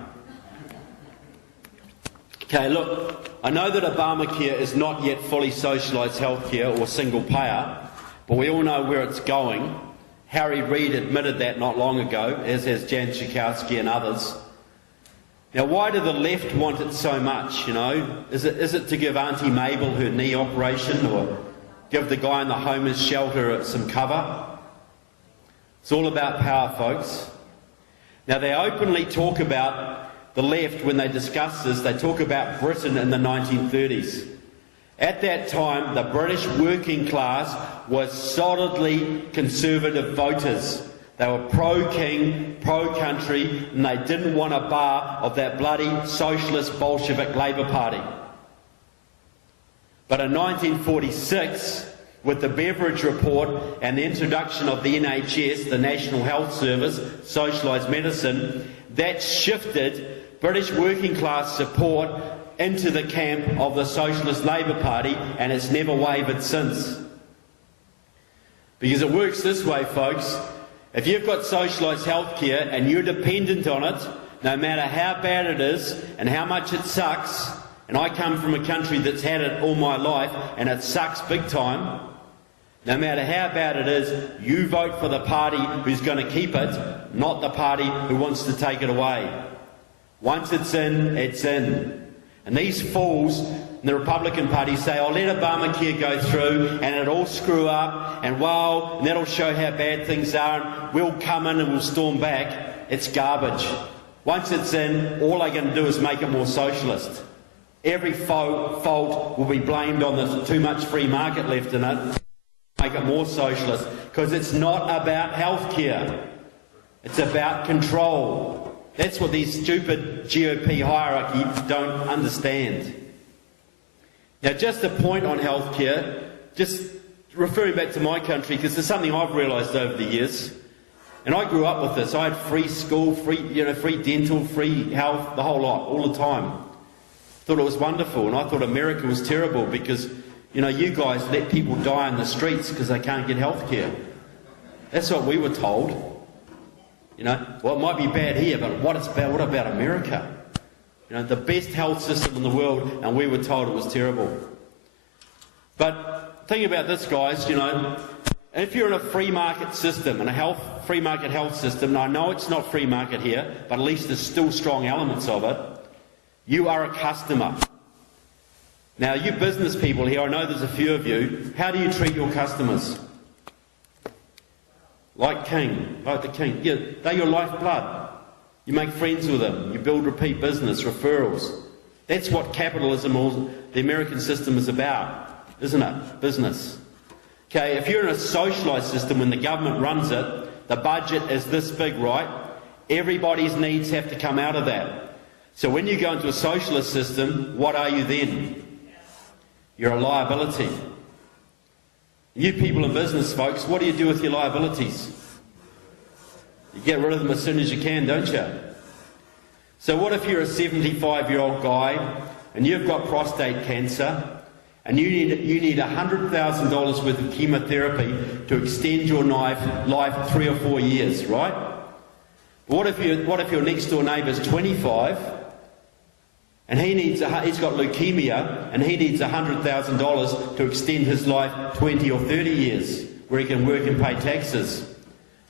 Okay, look, I know that Obamacare is not yet fully socialised healthcare or single payer, but we all know where it's going. Harry Reid admitted that not long ago, as has Jan Schakowsky and others. Now, why do the left want it so much, you know? Is it to give Auntie Mabel her knee operation, or give the guy in the homeless shelter some cover? It's all about power, folks. Now, they openly talk about the left, when they discuss this, they talk about Britain in the 1930s. At that time, the British working class was solidly conservative voters. They were pro-king, pro-country, and they didn't want a bar of that bloody socialist Bolshevik Labour Party. But in 1946, with the Beveridge Report and the introduction of the NHS, the National Health Service, socialised medicine, that shifted British working class support into the camp of the Socialist Labour Party, and it's never wavered since. Because it works this way, folks. If you've got socialised healthcare and you're dependent on it, no matter how bad it is and how much it sucks, and I come from a country that's had it all my life and it sucks big time, no matter how bad it is, you vote for the party who's going to keep it, not the party who wants to take it away. Once it's in, it's in. And these fools in the Republican Party say, oh, let Obamacare go through and it'll all screw up, and wow, and that'll show how bad things are, and we'll come in and we'll storm back. It's garbage. Once it's in, all they're going to do is make it more socialist. Every fault will be blamed on the too much free market left in it. Make it more socialist, because it's not about healthcare. It's about control. That's what these stupid GOP hierarchy don't understand. Now, just a point on healthcare, just referring back to my country, because there's something I've realised over the years, and I grew up with this. I had free school, free dental, free health, the whole lot, all the time. Thought it was wonderful, and I thought America was terrible because, you guys let people die in the streets because they can't get healthcare. That's what we were told. Well, it might be bad here, but what about America? The best health system in the world, and we were told it was terrible. But think about this, guys, if you're in a free market system, and a free market health system, and I know it's not free market here, but at least there's still strong elements of it, you are a customer. Now, you business people here, I know there's a few of you, how do you treat your customers? Like the king. Yeah, they're your lifeblood. You make friends with them. You build repeat business, referrals. That's what capitalism or the American system is about, isn't it? Business. Okay, if you're in a socialised system, when the government runs it, the budget is this big, right? Everybody's needs have to come out of that. So when you go into a socialist system, what are you then? You're a liability. You people in business, folks, what do you do with your liabilities? You get rid of them as soon as you can, don't you? So what if you're a 75-year-old guy and you've got prostate cancer and you need $100,000 worth of chemotherapy to extend your life 3 or 4 years, right? What if your next door neighbour's 25 and he's got leukemia and he needs $100,000 to extend his life 20 or 30 years where he can work and pay taxes?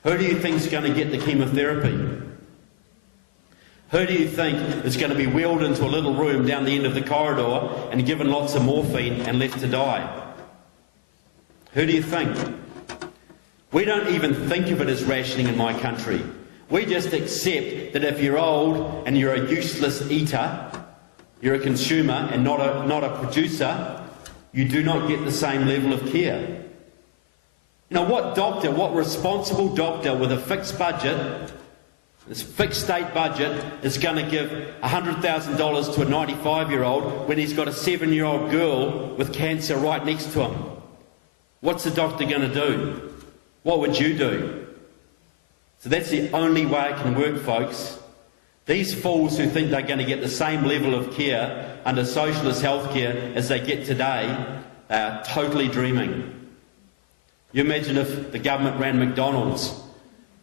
Who do you think is going to get the chemotherapy? Who do you think is going to be wheeled into a little room down the end of the corridor and given lots of morphine and left to die? Who do you think? We don't even think of it as rationing in my country. We just accept that if you're old and you're a useless eater, you're a consumer and not a producer, you do not get the same level of care. You know, what responsible doctor with a fixed budget, this fixed state budget, is going to give $100,000 to a 95-year-old when he's got a 7-year-old girl with cancer right next to him? What's the doctor going to do? What would you do? So that's the only way it can work, folks. These fools who think they're going to get the same level of care under socialist healthcare as they get today, they are totally dreaming. You imagine if the government ran McDonald's.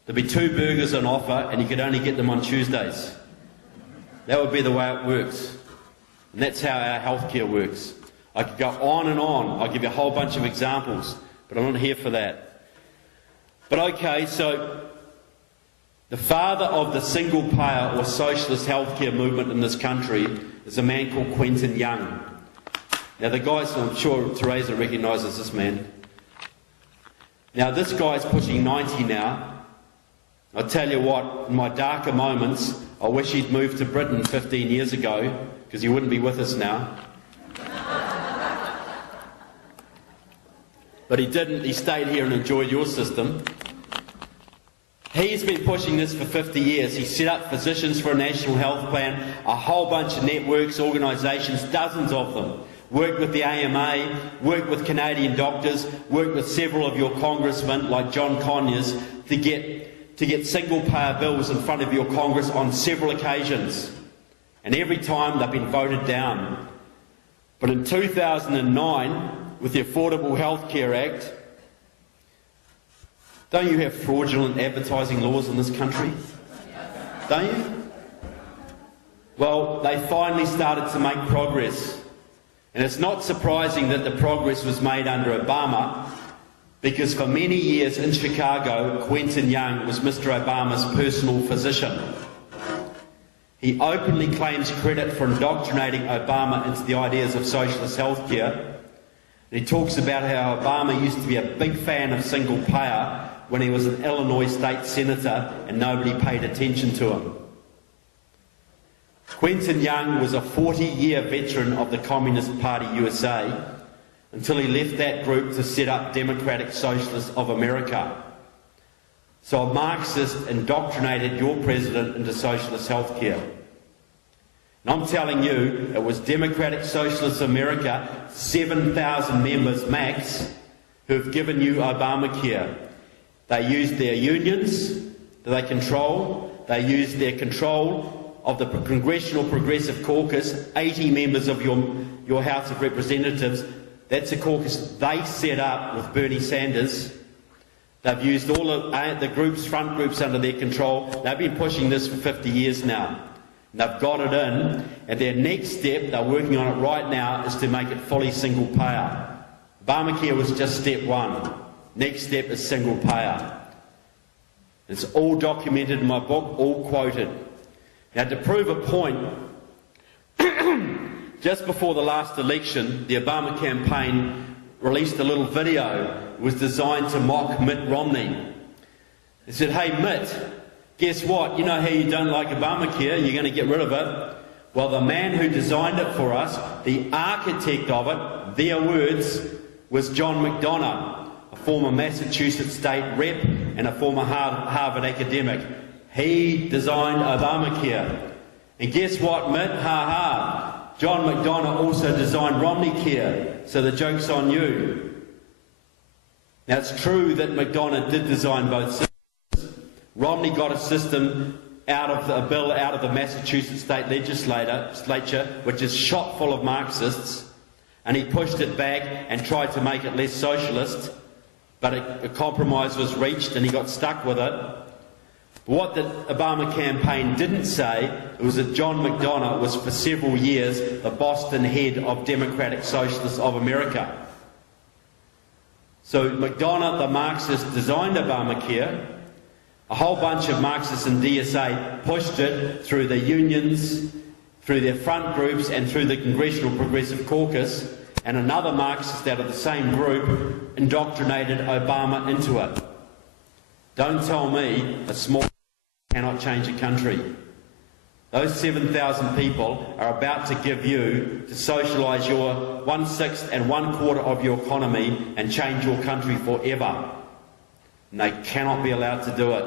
There'd be 2 burgers on offer and you could only get them on Tuesdays. That would be the way it works. And that's how our healthcare works. I could go on and on. I'll give you a whole bunch of examples, but I'm not here for that. But okay, so the father of the single payer or socialist healthcare movement in this country is a man called Quentin Young. Now the guys, I'm sure Teresa recognises this man. Now this guy's pushing 90 now. I tell you what, in my darker moments, I wish he'd moved to Britain 15 years ago, because he wouldn't be with us now. But he didn't. He stayed here and enjoyed your system. He's been pushing this for 50 years. He set up Physicians for a National Health Plan, a whole bunch of networks, organisations, dozens of them. Worked with the AMA, worked with Canadian doctors, worked with several of your congressmen like John Conyers to get single-payer bills in front of your Congress on several occasions. And every time they've been voted down. But in 2009, with the Affordable Health Care Act, don't you have fraudulent advertising laws in this country? Don't you? Well, they finally started to make progress. And it's not surprising that the progress was made under Obama, because for many years in Chicago, Quentin Young was Mr. Obama's personal physician. He openly claims credit for indoctrinating Obama into the ideas of socialist healthcare. And he talks about how Obama used to be a big fan of single payer when he was an Illinois state senator and nobody paid attention to him. Quentin Young was a 40-year veteran of the Communist Party USA until he left that group to set up Democratic Socialists of America. So a Marxist indoctrinated your president into socialist healthcare. And I'm telling you, it was Democratic Socialists of America, 7,000 members max, who have given you Obamacare. They used their unions that they control. They used their control of the Congressional Progressive Caucus, 80 members of your House of Representatives. That's a caucus they set up with Bernie Sanders. They've used all of the groups, front groups under their control. They've been pushing this for 50 years now. And they've got it in, and their next step, they're working on it right now, is to make it fully single payer. Obamacare was just step one. Next step is single payer. It's all documented in my book, all quoted. Now, to prove a point, just before the last election, the Obama campaign released a little video. It was designed to mock Mitt Romney. It said, "Hey Mitt, guess what? You know how you don't like Obamacare, you're going to get rid of it. Well, the man who designed it for us, the architect of it, their words, was John McDonough, a former Massachusetts state rep and a former Harvard academic. He designed Obamacare. And guess what, Mitt? Ha ha. John McDonough also designed Romney Care, so the joke's on you. Now, it's true that McDonough did design both systems. Romney got a system a bill out of the Massachusetts state legislature, which is shot full of Marxists, and he pushed it back and tried to make it less socialist, but a compromise was reached and he got stuck with it. What the Obama campaign didn't say was that John McDonough was for several years the Boston head of Democratic Socialists of America. So McDonough, the Marxist, designed Obamacare. A whole bunch of Marxists and DSA pushed it through the unions, through their front groups and through the Congressional Progressive Caucus, and another Marxist out of the same group indoctrinated Obama into it. Don't tell me a small cannot change a country. Those 7,000 people are about to give you to socialise your 1/6 and 1/4 of your economy and change your country forever. And they cannot be allowed to do it.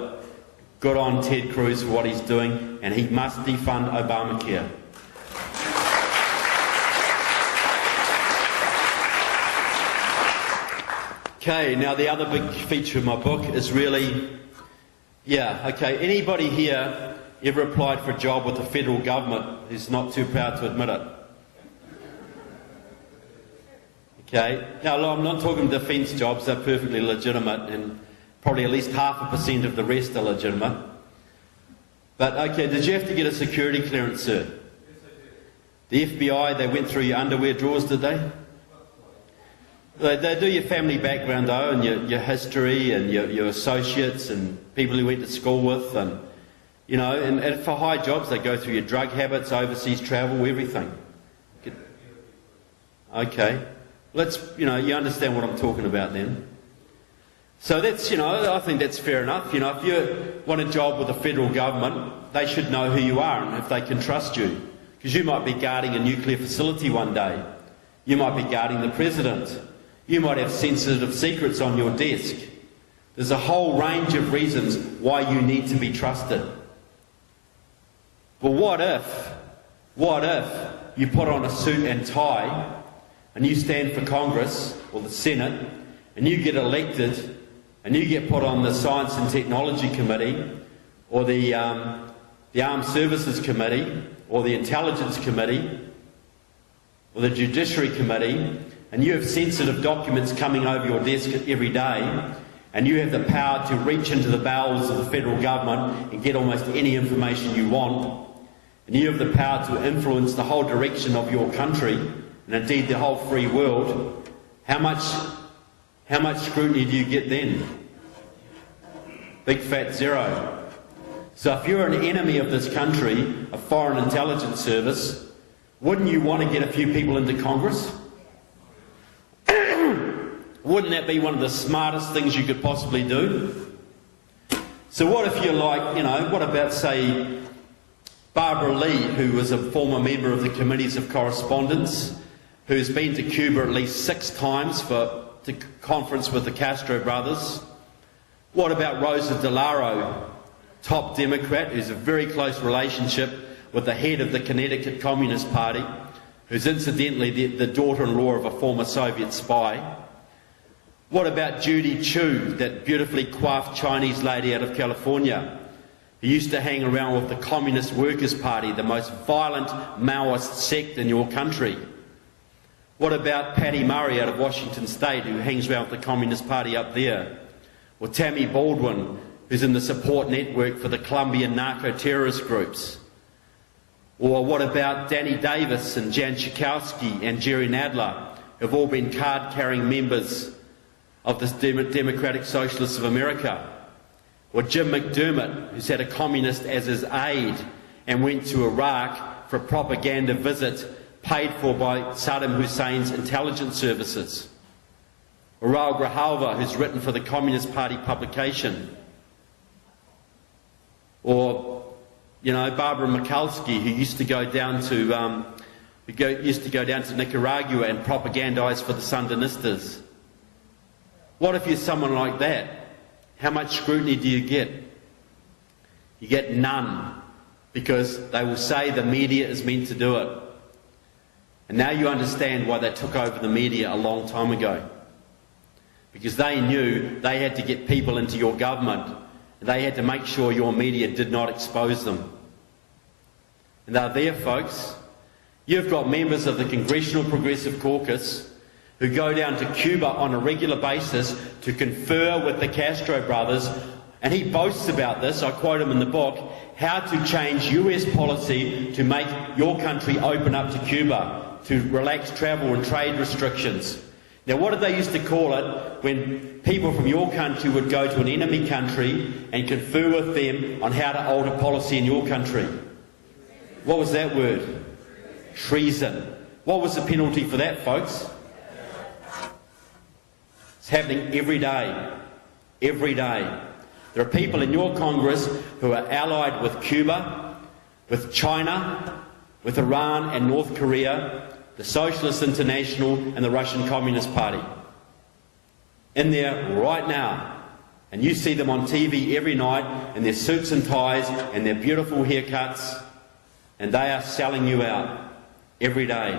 Good on Ted Cruz for what he's doing, and he must defund Obamacare. Okay, now the other big feature of my book is really, anybody here ever applied for a job with the federal government who's not too proud to admit it? Okay, now I'm not talking defence jobs, they're perfectly legitimate, and probably at least 0.5% of the rest are legitimate. But okay, did you have to get a security clearance, sir? Yes, I did. The FBI, they went through your underwear drawers, did they? They do your family background though, and your history and your associates and people you went to school with, and you know, and for high jobs they go through your drug habits, overseas travel, everything. Okay, you understand what I'm talking about then. So that's, I think that's fair enough. If you want a job with the federal government, they should know who you are and if they can trust you, because you might be guarding a nuclear facility one day. You might be guarding the president. You might have sensitive secrets on your desk. There's a whole range of reasons why you need to be trusted. But what if you put on a suit and tie and you stand for Congress or the Senate and you get elected and you get put on the Science and Technology Committee or the Armed Services Committee or the Intelligence Committee or the Judiciary Committee, and you have sensitive documents coming over your desk every day, and you have the power to reach into the bowels of the federal government and get almost any information you want, and you have the power to influence the whole direction of your country, and indeed the whole free world, how much scrutiny do you get then? Big fat zero. So if you're an enemy of this country, a foreign intelligence service, wouldn't you want to get a few people into Congress? Wouldn't that be one of the smartest things you could possibly do? So what if you're like, what about, say, Barbara Lee, who was a former member of the Committees of Correspondence, who's been to Cuba at least 6 times to conference with the Castro brothers? What about Rosa DeLauro, top Democrat, who's a very close relationship with the head of the Connecticut Communist Party, who's incidentally the daughter-in-law of a former Soviet spy? What about Judy Chu, that beautifully coiffed Chinese lady out of California, who used to hang around with the Communist Workers' Party, the most violent Maoist sect in your country? What about Patty Murray out of Washington State, who hangs around with the Communist Party up there? Or Tammy Baldwin, who's in the support network for the Colombian narco-terrorist groups? Or what about Danny Davis and Jan Schakowsky and Jerry Nadler, who've all been card-carrying members of the Democratic Socialists of America? Or Jim McDermott, who's had a communist as his aide and went to Iraq for a propaganda visit paid for by Saddam Hussein's intelligence services? Or Raul Grijalva, who's written for the Communist Party publication? Or, Barbara Mikulski, who used to go down to Nicaragua and propagandise for the Sandinistas? What if you're someone like that? How much scrutiny do you get? You get none, because they will say the media is meant to do it. And now you understand why they took over the media a long time ago. Because they knew they had to get people into your government. And they had to make sure your media did not expose them. And they're there, folks. You've got members of the Congressional Progressive Caucus who go down to Cuba on a regular basis to confer with the Castro brothers, and he boasts about this, I quote him in the book, how to change US policy to make your country open up to Cuba, to relax travel and trade restrictions. Now, what did they used to call it when people from your country would go to an enemy country and confer with them on how to alter policy in your country? What was that word? Treason. What was the penalty for that, folks? It's happening every day. Every day. There are people in your Congress who are allied with Cuba, with China, with Iran and North Korea, the Socialist International and the Russian Communist Party. In there right now. And you see them on TV every night in their suits and ties and their beautiful haircuts, and they are selling you out every day.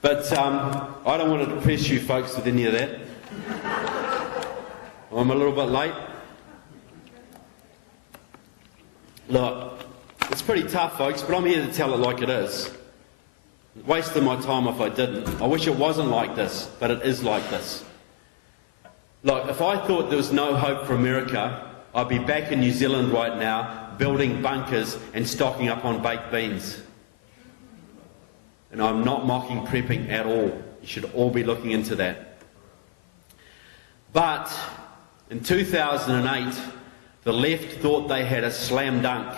But I don't want to depress you folks with any of that. I'm a little bit late. Look, it's pretty tough, folks, but I'm here to tell it like it is. Wasting my time if I didn't. I wish it wasn't like this, but it is like this. Look, if I thought there was no hope for America, I'd be back in New Zealand right now, building bunkers and stocking up on baked beans. And I'm not mocking prepping at all. You should all be looking into that. But in 2008, the left thought they had a slam dunk.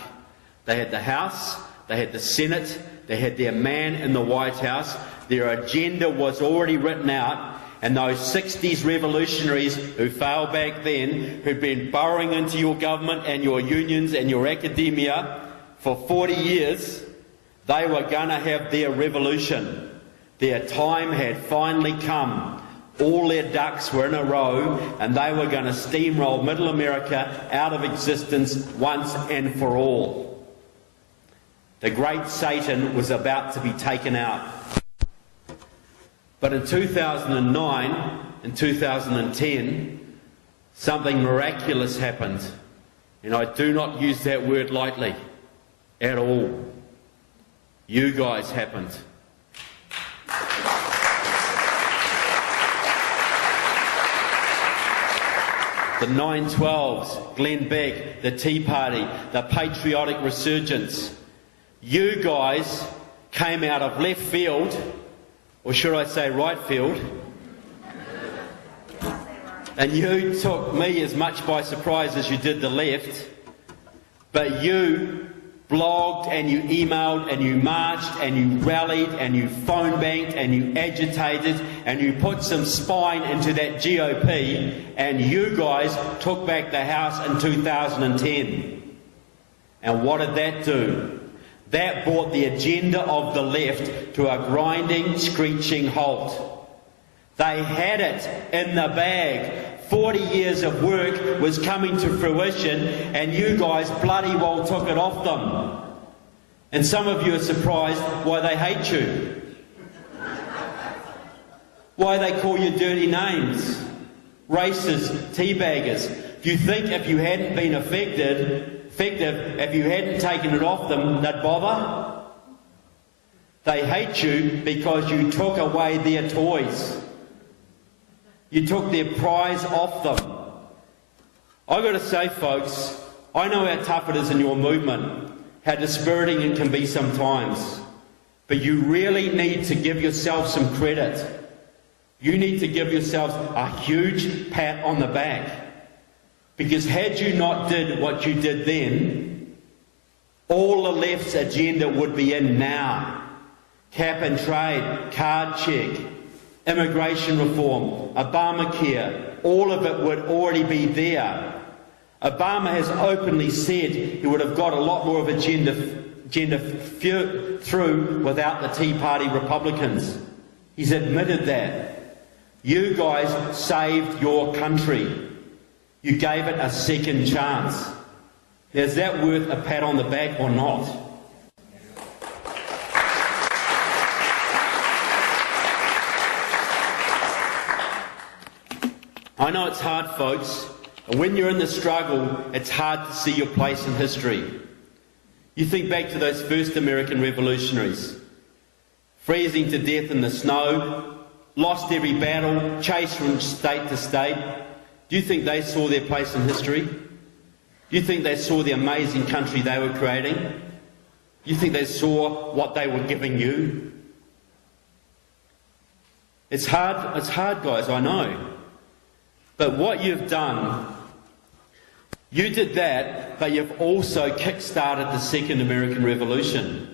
They had the House, they had the Senate, they had their man in the White House. Their agenda was already written out, and those 60s revolutionaries who failed back then, who'd been burrowing into your government and your unions and your academia for 40 years, they were going to have their revolution. Their time had finally come. All their ducks were in a row, and they were going to steamroll Middle America out of existence once and for all. The great Satan was about to be taken out. But in 2009 and 2010, something miraculous happened. And I do not use that word lightly at all. You guys happened. The 912s, Glenn Beck, the Tea Party, the patriotic resurgence. You guys came out of left field, or should I say right field, and you took me as much by surprise as you did the left, but you blogged and you emailed and you marched and you rallied and you phone banked and you agitated and you put some spine into that GOP, and you guys took back the House in 2010. And what did that do? That brought the agenda of the left to a grinding, screeching halt. They had it in the bag. 40 years of work was coming to fruition, and you guys bloody well took it off them. And some of you are surprised why they hate you. Why they call you dirty names. Racist, teabaggers. Do you think if you hadn't been effective, if you hadn't taken it off them, they'd bother? They hate you because you took away their toys. You took their prize off them. I've got to say, folks, I know how tough it is in your movement, how dispiriting it can be sometimes. But you really need to give yourself some credit. You need to give yourselves a huge pat on the back. Because had you not did what you did then, all the left's agenda would be in now. Cap and trade, card check, immigration reform, Obamacare, all of it would already be there. Obama has openly said he would have got a lot more of agenda through without the Tea Party Republicans. He's admitted that. You guys saved your country. You gave it a second chance. Now, is that worth a pat on the back or not? I know it's hard, folks, and when you're in the struggle, it's hard to see your place in history. You think back to those first American revolutionaries, freezing to death in the snow, lost every battle, chased from state to state. Do you think they saw their place in history? Do you think they saw the amazing country they were creating? Do you think they saw what they were giving you? It's hard, guys, I know. But what you've done, you did that, but you've also kick-started the Second American Revolution.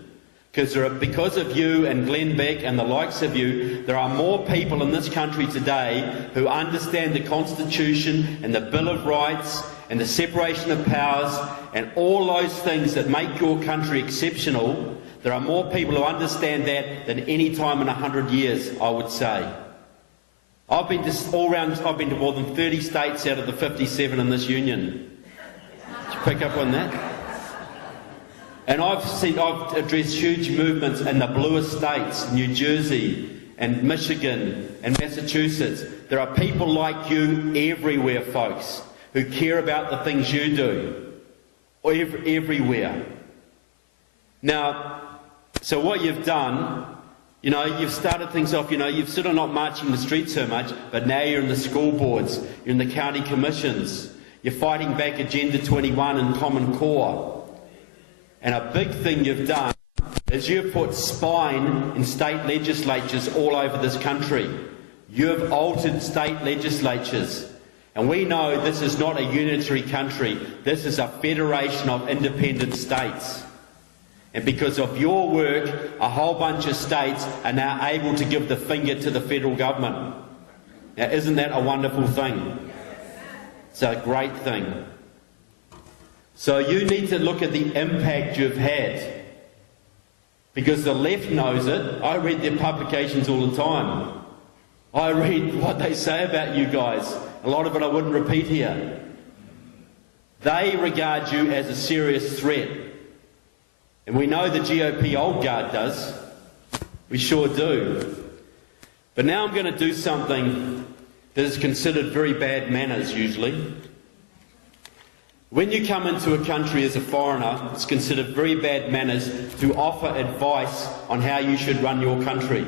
Because of you and Glenn Beck and the likes of you, there are more people in this country today who understand the Constitution and the Bill of Rights and the separation of powers and all those things that make your country exceptional. There are more people who understand that than any time in 100 years, I would say. I've been to more than 30 states out of the 57 in this union. Did you pick up on that? And I've addressed huge movements in the bluest states, New Jersey and Michigan and Massachusetts. There are people like you everywhere, folks, who care about the things you do. Everywhere. Now, so what you've done, you've started things off, you've sort of not marching the streets so much, but now you're in the school boards, you're in the county commissions, you're fighting back Agenda 21 and Common Core. And a big thing you've done is you've put spine in state legislatures all over this country. You've altered state legislatures. And we know this is not a unitary country. This is a federation of independent states. And because of your work, a whole bunch of states are now able to give the finger to the federal government. Now, isn't that a wonderful thing? It's a great thing. So you need to look at the impact you've had. Because the left knows it. I read their publications all the time. I read what they say about you guys. A lot of it I wouldn't repeat here. They regard you as a serious threat. And we know the GOP old guard does. We sure do. But now I'm going to do something that is considered very bad manners usually. When you come into a country as a foreigner, it's considered very bad manners to offer advice on how you should run your country.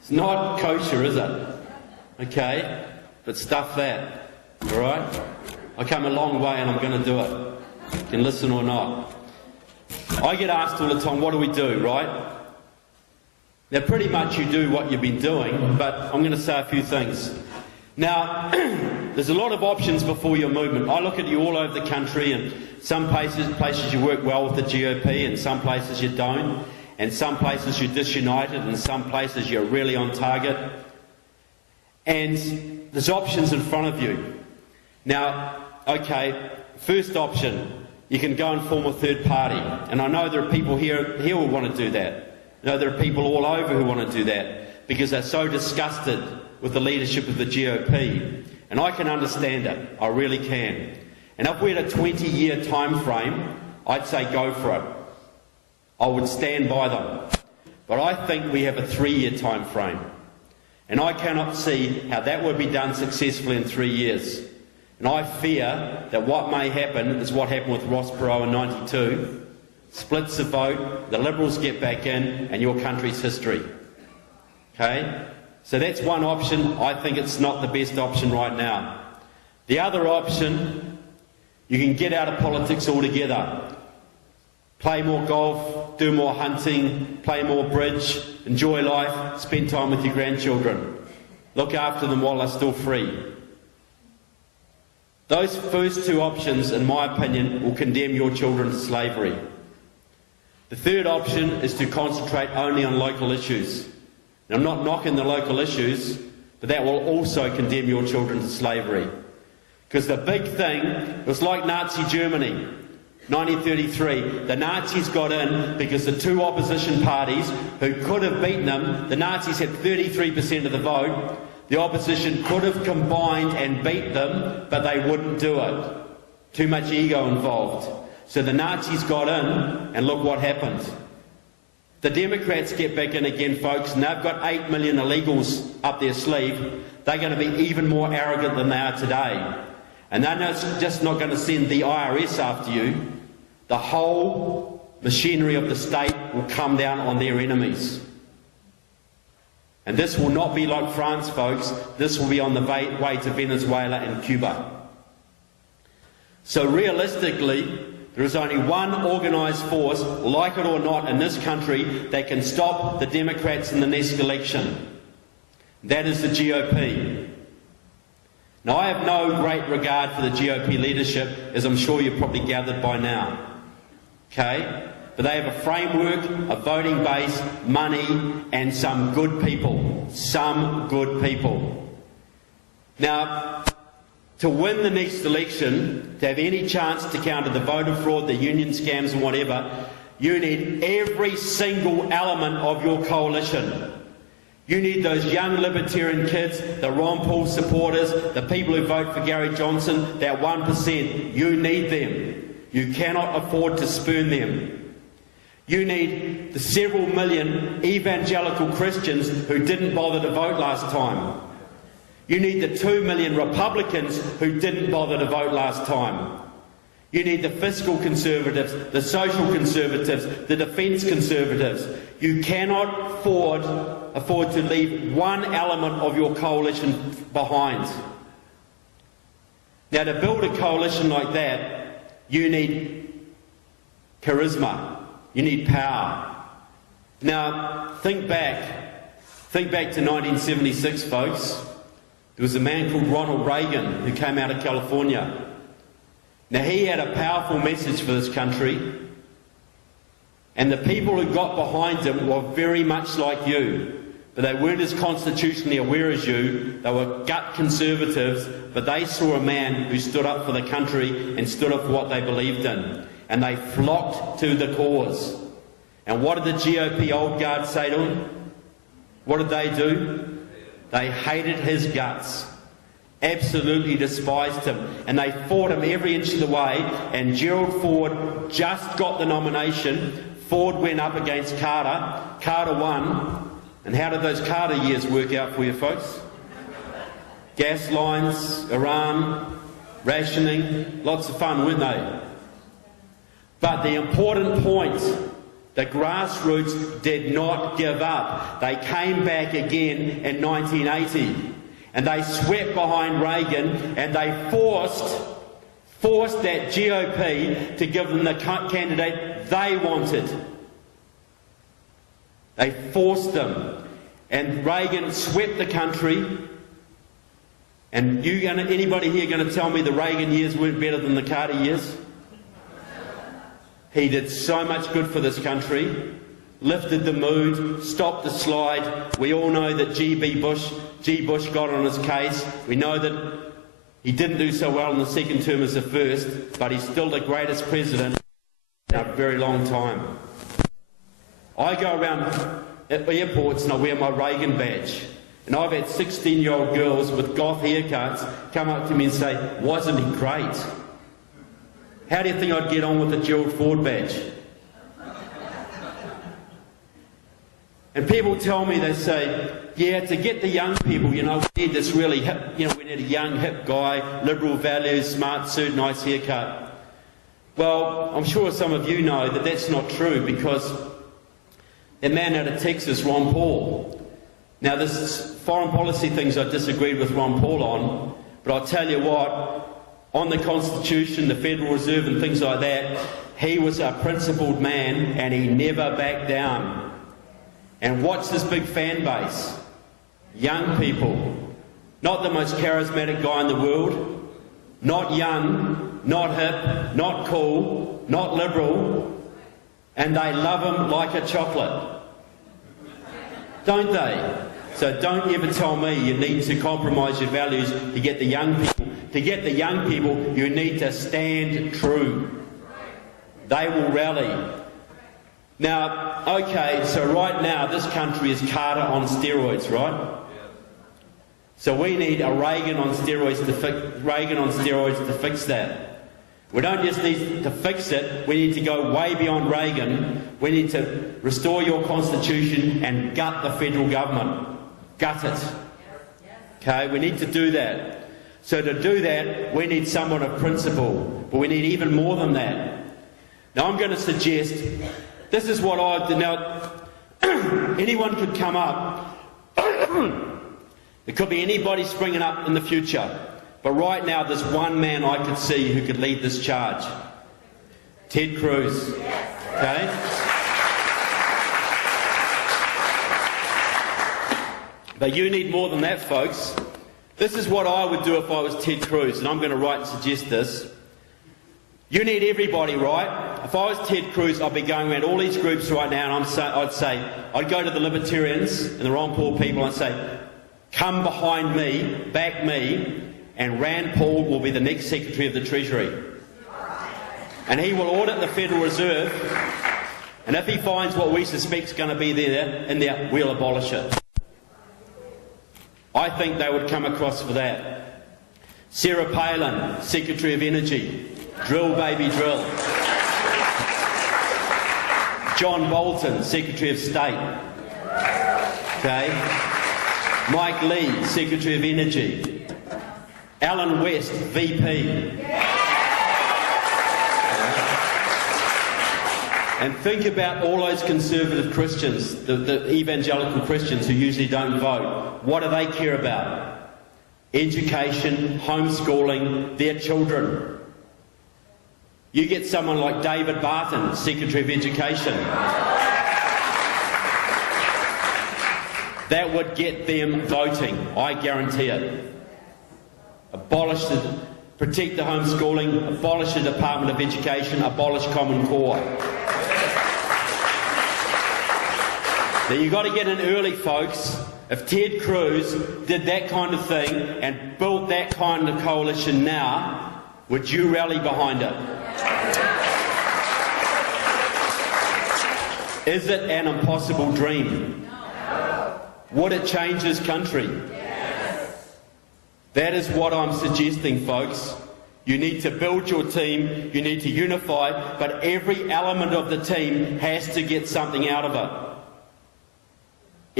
It's not kosher, is it? Okay? But stuff that. Alright? I come a long way and I'm going to do it. You can listen or not. I get asked all the time, what do we do, right? Now, pretty much you do what you've been doing, but I'm going to say a few things. Now, there's a lot of options before your movement. I look at you all over the country, and some places you work well with the GOP, and some places you don't, and some places you're disunited, and some places you're really on target. And there's options in front of you. Now, okay, first option, you can go and form a third party. And I know there are people here who want to do that. I know there are people all over who want to do that because they're so disgusted with the leadership of the GOP. And I can understand it. I really can. And if we had a 20-year time frame, I'd say go for it. I would stand by them. But I think we have a 3-year time frame. And I cannot see how that would be done successfully in 3 years. And I fear that what may happen is what happened with Ross Perot in '92. Splits the vote, the Liberals get back in, and your country's history. Okay? So that's one option. I think it's not the best option right now. The other option, you can get out of politics altogether. Play more golf, do more hunting, play more bridge, enjoy life, spend time with your grandchildren. Look after them while they're still free. Those first two options, in my opinion, will condemn your children to slavery. The third option is to concentrate only on local issues. Now, I'm not knocking the local issues, but that will also condemn your children to slavery. Because the big thing, it was like Nazi Germany. 1933, the Nazis got in because the two opposition parties who could have beaten them, the Nazis had 33% of the vote, the opposition could have combined and beat them, but they wouldn't do it. Too much ego involved. So the Nazis got in, and look what happened. The Democrats get back in again, folks, and they've got 8 million illegals up their sleeve. They're going to be even more arrogant than they are today. And they're just not going to send the IRS after you. The whole machinery of the state will come down on their enemies. And this will not be like France, folks. This will be on the way to Venezuela and Cuba. So realistically, there is only one organised force, like it or not, in this country that can stop the Democrats in the next election. That is the GOP. Now, I have no great regard for the GOP leadership, as I'm sure you've probably gathered by now. Okay? But they have a framework, a voting base, money, and some good people. Some good people. Now, to win the next election, to have any chance to counter the voter fraud, the union scams and whatever, you need every single element of your coalition. You need those young libertarian kids, the Ron Paul supporters, the people who vote for Gary Johnson, that 1%. You need them. You cannot afford to spurn them. You need the several million evangelical Christians who didn't bother to vote last time. You need the 2 million Republicans who didn't bother to vote last time. You need the fiscal conservatives, the social conservatives, the defence conservatives. You cannot afford to leave one element of your coalition behind. Now, to build a coalition like that, you need charisma. You need power. Now, think back to 1976, folks. There was a man called Ronald Reagan who came out of California. Now, he had a powerful message for this country, and the people who got behind him were very much like you, but they weren't as constitutionally aware as you. They were gut conservatives, but they saw a man who stood up for the country and stood up for what they believed in, and they flocked to the cause. And what did the GOP old guard say to him? What did they do? They hated his guts, absolutely despised him, and they fought him every inch of the way. And Gerald Ford just got the nomination. Ford went up against Carter. Carter won. And how did those Carter years work out for you, folks? Gas lines, Iran, rationing, lots of fun, weren't they? But the important point, the grassroots did not give up. They came back again in 1980, and they swept behind Reagan, and they forced that GOP to give them the candidate they wanted. They forced them, and Reagan swept the country. And anybody here going to tell me the Reagan years weren't better than the Carter years? He did so much good for this country, lifted the mood, stopped the slide. We all know that G. Bush got on his case. We know that he didn't do so well in the second term as the first, but he's still the greatest president in a very long time. I go around at airports and I wear my Reagan badge. And I've had 16-year-old girls with goth haircuts come up to me and say, "Wasn't he great?" How do you think I'd get on with the Gerald Ford badge? And people tell me, they say, yeah, to get the young people, we need this really hip, we need a young, hip guy, liberal values, smart suit, nice haircut. Well, I'm sure some of you know that that's not true, because the man out of Texas, Ron Paul. Now, this foreign policy things I disagreed with Ron Paul on, but I'll tell you what, on the Constitution, the Federal Reserve and things like that, he was a principled man and he never backed down. And what's his big fan base? Young people. Not the most charismatic guy in the world, not young, not hip, not cool, not liberal, and they love him like a chocolate. Don't they? So don't ever tell me you need to compromise your values to get the young people. To get the young people, you need to stand true. They will rally. Now, okay, so right now this country is Carter on steroids, right? So we need a Reagan on steroids to fix that. We don't just need to fix it, we need to go way beyond Reagan. We need to restore your constitution and gut the federal government. Gut it. Okay, we need to do that. So to do that, we need someone of principle, but we need even more than that. Now I'm going to suggest, this is what I do. Now, anyone could come up. There could be anybody springing up in the future. But right now, there's one man I could see who could lead this charge. Ted Cruz. Okay? But you need more than that, folks. This is what I would do if I was Ted Cruz, and I'm going to write and suggest this. You need everybody, right? If I was Ted Cruz, I'd be going around all these groups right now, and I'd go to the Libertarians and the Ron Paul people and say, come behind me, back me, and Rand Paul will be the next Secretary of the Treasury. And he will audit the Federal Reserve, and if he finds what we suspect is going to be there, we'll abolish it. I think they would come across for that. Sarah Palin, Secretary of Energy. Drill, baby, drill. John Bolton, Secretary of State. Okay. Mike Lee, Secretary of Energy. Alan West, VP. And think about all those conservative Christians, the evangelical Christians who usually don't vote. What do they care about? Education, homeschooling, their children. You get someone like David Barton, Secretary of Education. That would get them voting, I guarantee it. Protect the homeschooling, abolish the Department of Education, abolish Common Core. Now you've got to get in early, folks. If Ted Cruz did that kind of thing and built that kind of coalition now, would you rally behind it? Is it an impossible dream? Would it change this country? That is what I'm suggesting, folks. You need to build your team, you need to unify, but every element of the team has to get something out of it.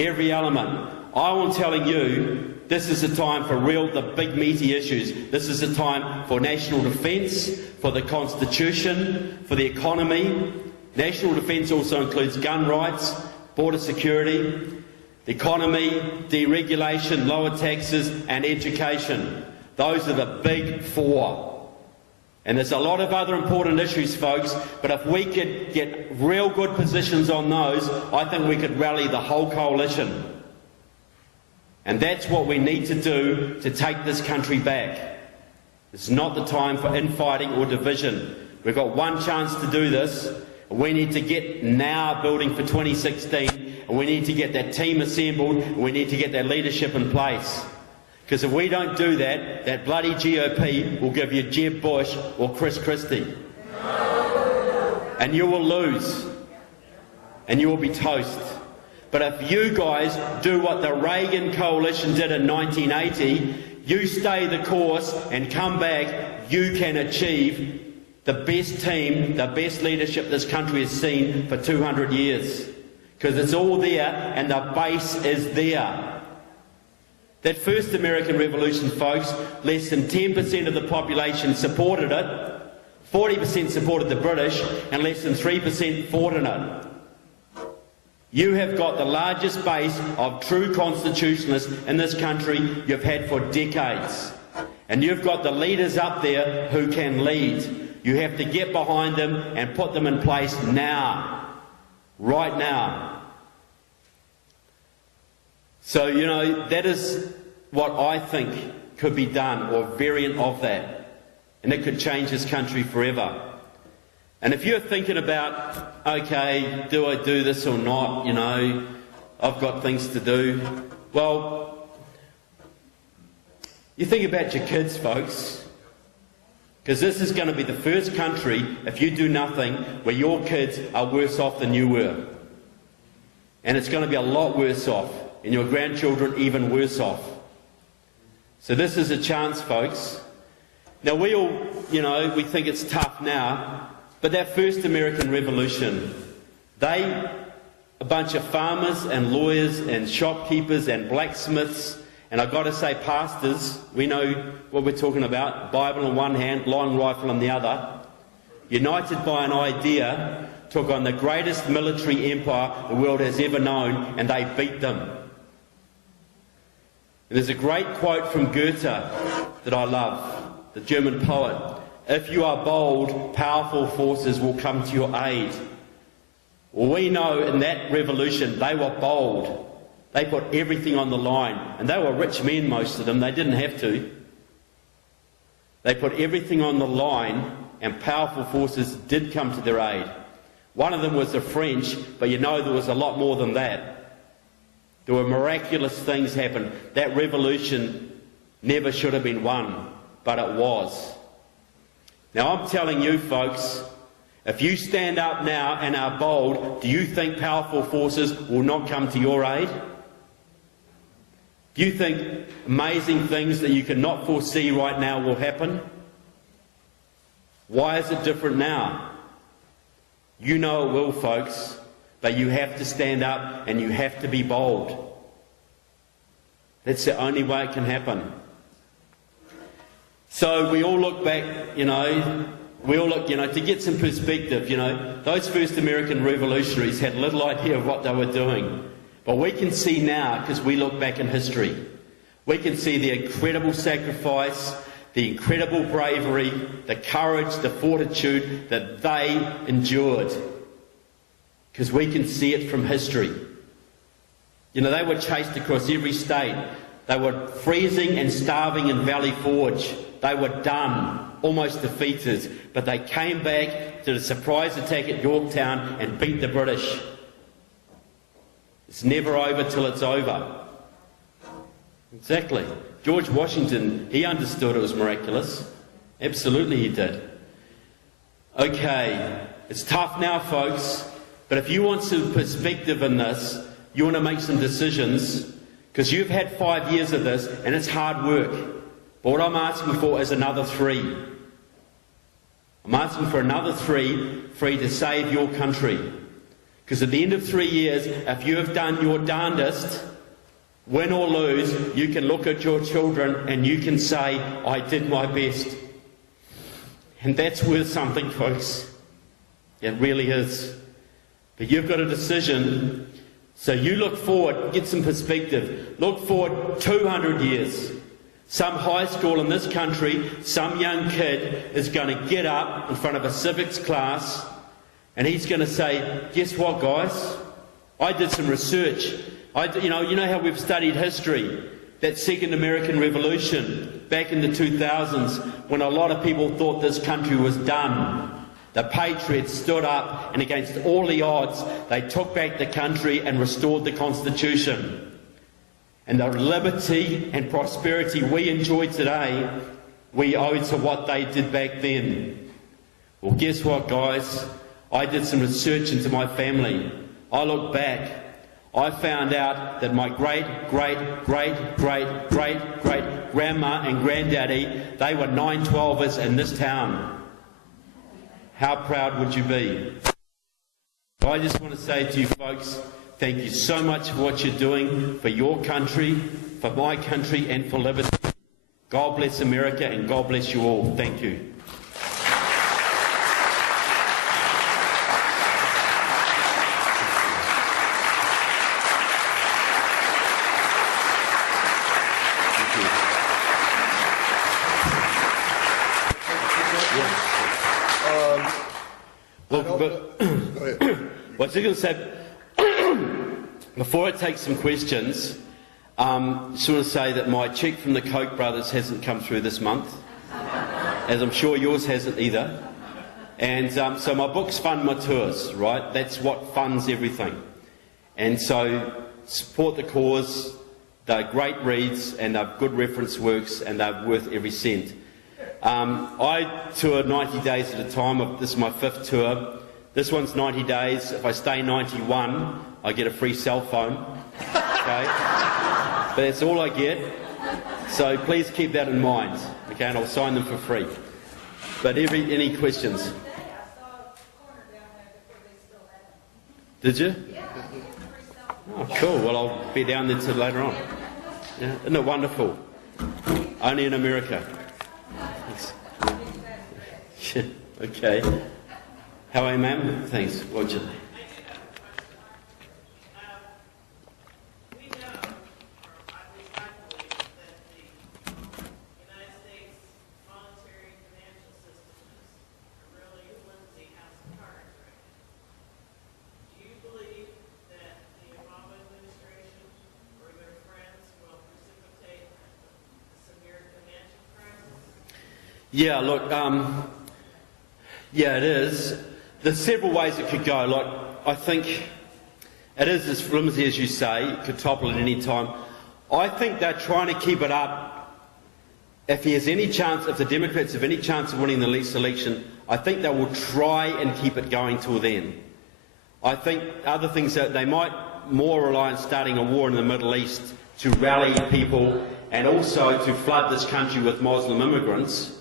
Every element. I'm telling you, this is a time for the big meaty issues. This is a time for national defence, for the Constitution, for the economy. National defence also includes gun rights, border security, the economy, deregulation, lower taxes and education. Those are the big four. And there's a lot of other important issues, folks, but if we could get real good positions on those, I think we could rally the whole coalition. And that's what we need to do to take this country back. It's not the time for infighting or division. We've got one chance to do this. We need to get now building for 2016, and we need to get that team assembled, and we need to get that leadership in place. Because if we don't do that, that bloody GOP will give you Jeb Bush or Chris Christie. And you will lose. And you will be toast. But if you guys do what the Reagan coalition did in 1980, you stay the course and come back, you can achieve the best team, the best leadership this country has seen for 200 years. Because it's all there and the base is there. That first American Revolution, folks, less than 10% of the population supported it, 40% supported the British, and less than 3% fought in it. You have got the largest base of true constitutionalists in this country you've had for decades. And you've got the leaders up there who can lead. You have to get behind them and put them in place now. Right now. So, you know, that is what I think could be done, or a variant of that. And it could change this country forever. And if you're thinking about, okay, do I do this or not, you know, I've got things to do. Well, you think about your kids, folks. Because this is going to be the first country, if you do nothing, where your kids are worse off than you were. And it's going to be a lot worse off, and your grandchildren even worse off. So this is a chance, folks. Now we all, we think it's tough now, but that first American Revolution, a bunch of farmers and lawyers and shopkeepers and blacksmiths, and I've got to say pastors, we know what we're talking about, Bible in one hand, long rifle in the other, united by an idea, took on the greatest military empire the world has ever known, and they beat them. And there's a great quote from Goethe that I love, the German poet. If you are bold, powerful forces will come to your aid. Well, we know in that revolution they were bold. They put everything on the line. And they were rich men, most of them. They didn't have to. They put everything on the line, and powerful forces did come to their aid. One of them was the French, but there was a lot more than that. There were miraculous things happened. That revolution never should have been won, but it was. Now I'm telling you folks, if you stand up now and are bold, do you think powerful forces will not come to your aid? Do you think amazing things that you cannot foresee right now will happen? Why is it different now? You know it will, folks, but you have to stand up and you have to be bold. That's the only way it can happen. So we all look back, to get some perspective, those first American revolutionaries had little idea of what they were doing. But we can see now, because we look back in history, we can see the incredible sacrifice, the incredible bravery, the courage, the fortitude that they endured. Because we can see it from history. They were chased across every state. They were freezing and starving in Valley Forge. They were done, almost defeated. But they came back to the surprise attack at Yorktown and beat the British. It's never over till it's over. Exactly. George Washington, he understood it was miraculous. Absolutely he did. Okay, it's tough now, folks, but if you want some perspective in this, you want to make some decisions, because you've had 5 years of this, and it's hard work. But what I'm asking for is another 3. I'm asking for another 3 to save your country. Because at the end of 3 years, if you have done your darndest, win or lose, you can look at your children and you can say, I did my best. And that's worth something, folks. It really is. But you've got a decision. So you look forward, get some perspective. Look forward 200 years. Some high school in this country, some young kid is going to get up in front of a civics class and he's going to say, guess what, guys? I did some research. You know how we've studied history, that second American Revolution back in the 2000s, when a lot of people thought this country was done. The patriots stood up, and against all the odds, they took back the country and restored the Constitution. And the liberty and prosperity we enjoy today, we owe to what they did back then. Well, guess what, guys? I did some research into my family. I look back. I found out that my great-great-great-great-great-grandma and granddaddy, they were 912ers in this town. How proud would you be? I just want to say to you folks, thank you so much for what you're doing for your country, for my country, and for liberty. God bless America, and God bless you all. Thank you. What's I going to say, before I take some questions, I just want to say that my cheque from the Koch brothers hasn't come through this month, as I'm sure yours hasn't either. And so my books fund my tours, right? That's what funds everything. And so support the cause. They're great reads and they're good reference works and they're worth every cent. I tour 90 days at a time. This is my 5th tour. This one's 90 days. If I stay 91, I get a free cell phone. Okay? But that's all I get. So please keep that in mind. Okay, and I'll sign them for free. But any questions? Did you? Oh, cool. Well, I'll be down there till later on. Yeah. Isn't it wonderful? Only in America. Thanks. Okay. How are you, ma'am? Thanks. Roger. Yeah, look, yeah, it is. There's several ways it could go. Like, I think it is as flimsy as you say. It could topple at any time. I think they're trying to keep it up. If he has any chance, if the Democrats have any chance of winning the next election, I think they will try and keep it going till then. I think other things that they might more rely on starting a war in the Middle East to rally people and also to flood this country with Muslim immigrants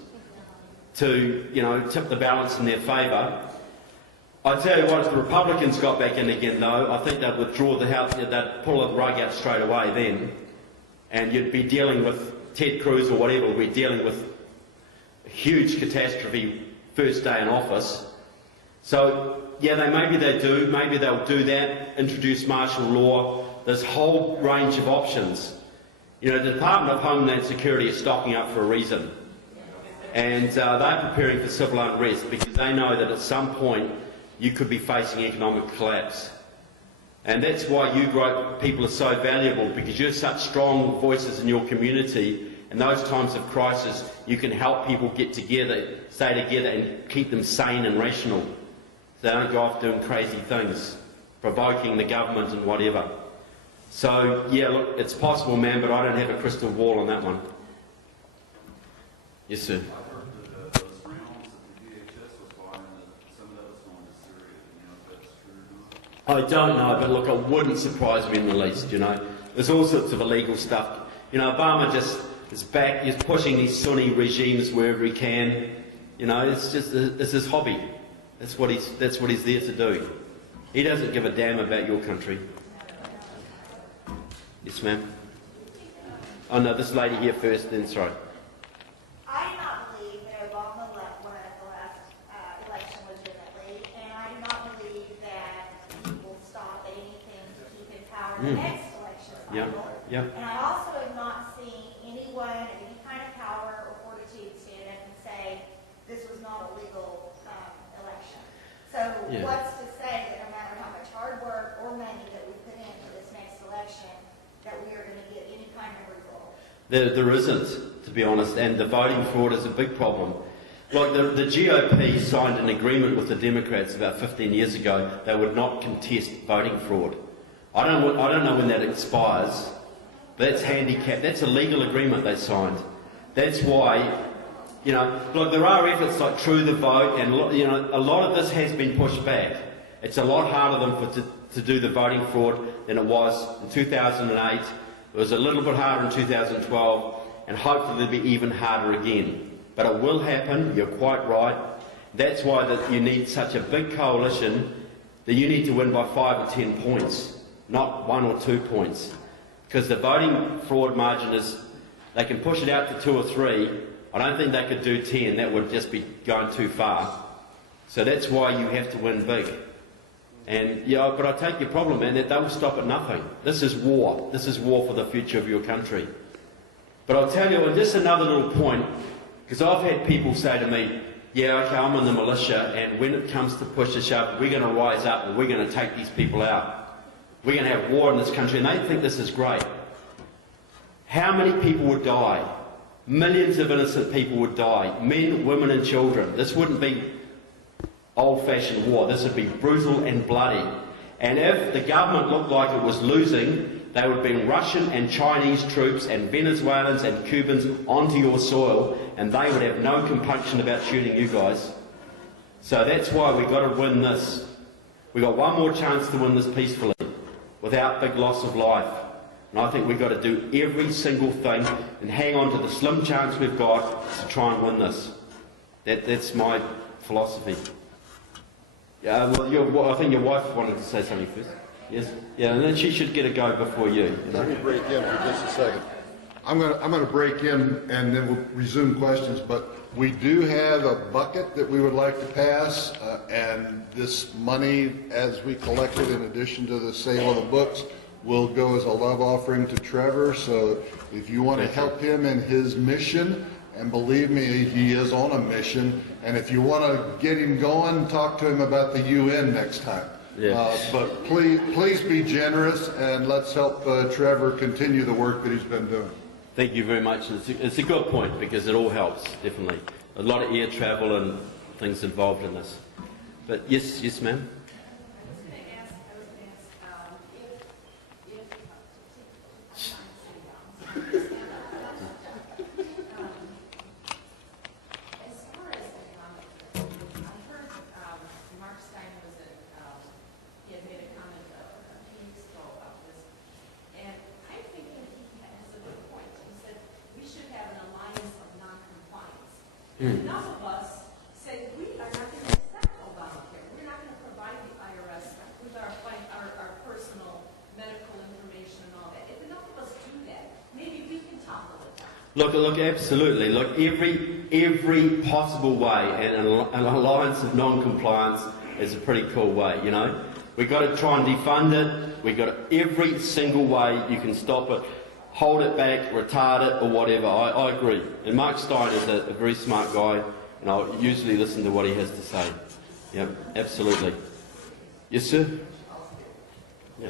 to, tip the balance in their favour. I tell you what, if the Republicans got back in again, though, I think they'd withdraw the house, they'd pull the rug out straight away then, and you'd be dealing with Ted Cruz or whatever. We're dealing with a huge catastrophe first day in office. So, yeah, maybe they'll do that, introduce martial law. There's a whole range of options. The Department of Homeland Security is stocking up for a reason. And they're preparing for civil unrest because they know that at some point you could be facing economic collapse. And that's why you people are so valuable, because you're such strong voices in your community. In those times of crisis, you can help people get together, stay together and keep them sane and rational. So they don't go off doing crazy things, provoking the government and whatever. So, yeah, look, it's possible, man, but I don't have a crystal ball on that one. Yes, sir. I don't know, but look, it wouldn't surprise me in the least, There's all sorts of illegal stuff. Obama just is back, he's pushing these Sunni regimes wherever he can. It's his hobby. That's what he's there to do. He doesn't give a damn about your country. Yes, ma'am. Oh no, this lady here first, then sorry. I do not believe that Obama won the last election legitimately, and I do not believe that he will stop at anything to keep in power in the next election cycle. Yeah. And I also have not seen anyone of any kind of power or fortitude stand up and say this was not a legal election. So what's to say that no matter how much hard work or money that we put into this next election, that we are going to get any kind of result? There isn't, to be honest, and the voting fraud is a big problem. Like the GOP signed an agreement with the Democrats about 15 years ago they would not contest voting fraud. I don't know when that expires. That's handicapped. That's a legal agreement they signed. That's why, look, there are efforts like True the Vote, and a lot of this has been pushed back. It's a lot harder to do the voting fraud than it was in 2008. It was a little bit harder in 2012, and hopefully it'll be even harder again. But it will happen, you're quite right. That's why you need such a big coalition that you need to win by 5 or 10 points, not 1 or 2 points. Because the voting fraud margin they can push it out to 2 or 3. I don't think they could do 10, that would just be going too far. So that's why you have to win big. And but I take your problem, man, that they'll stop at nothing. This is war. This is war for the future of your country. But I'll tell you, and just another little point, because I've had people say to me, yeah, okay, I'm in the militia, and when it comes to push to shove, we're going to rise up and we're going to take these people out. We're going to have war in this country, and they think this is great. How many people would die? Millions of innocent people would die. Men, women and children. This wouldn't be old-fashioned war. This would be brutal and bloody. And if the government looked like it was losing, they would bring Russian and Chinese troops and Venezuelans and Cubans onto your soil, and they would have no compunction about shooting you guys. So that's why we've got to win this. We've got one more chance to win this peacefully, without big loss of life. And I think we've got to do every single thing and hang on to the slim chance we've got to try and win this. That's my philosophy. Yeah, well, I think your wife wanted to say something first. Yes? Yeah, and then she should get a go before you. Let me break in for just a second. I'm going to break in and then we'll resume questions, but we do have a bucket that we would like to pass, and this money, as we collect it, in addition to the sale of the books, will go as a love offering to Trevor. So if you want to help him in his mission, and believe me, he is on a mission, and if you want to get him going, talk to him about the UN next time. Yeah. But please be generous, and let's help Trevor continue the work that he's been doing. Thank you very much. It's a good point, because it all helps, definitely. A lot of air travel and things involved in this. But yes, ma'am. Enough of us say we are not going to accept Obamacare. We're not going to provide the IRS with our personal medical information and all that. If enough of us do that, maybe we can topple it down. Look, absolutely. Look, every possible way, and an alliance of non-compliance is a pretty cool way, you know. We've got to try and defund it. We've got to, every single way you can stop it. Hold it back, retard it, or whatever. I agree. And Mark Stein is a very smart guy, and I'll usually listen to what he has to say. Yep, absolutely. Yes, sir? Yeah.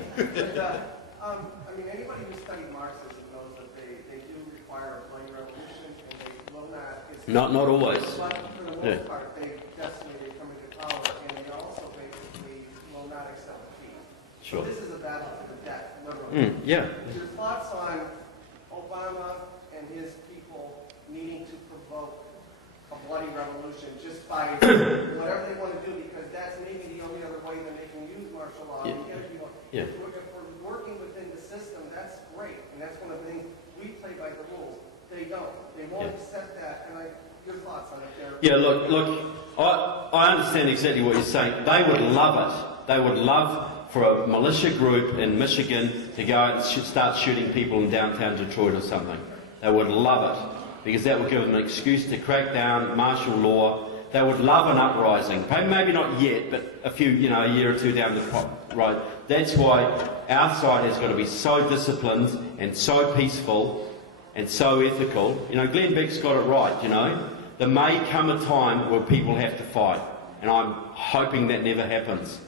I mean, anybody who studied Marxism knows that they do require a bloody revolution, and they will not. Not always. But for the most part, they definitely come into power, and they also basically will not accept defeat. Sure. So this is a battle to the death, literally. Yeah. Your thoughts on Obama and his people needing to provoke a bloody revolution just by whatever they want to do, because that's maybe the only other way that they can use martial law. Yeah. Yeah. If we're working within the system, that's great, and that's one of the things we play by the rules. They don't. They won't accept that. And your thoughts on it there? Yeah. Look. I understand exactly what you're saying. They would love it. They would love for a militia group in Michigan to go out and start shooting people in downtown Detroit or something. They would love it, because that would give them an excuse to crack down martial law. They would love an uprising. Maybe not yet, but a year or two down the road. That's why our side has got to be so disciplined and so peaceful and so ethical. You know, Glenn Beck's got it right, you know. There may come a time where people have to fight, and I'm hoping that never happens.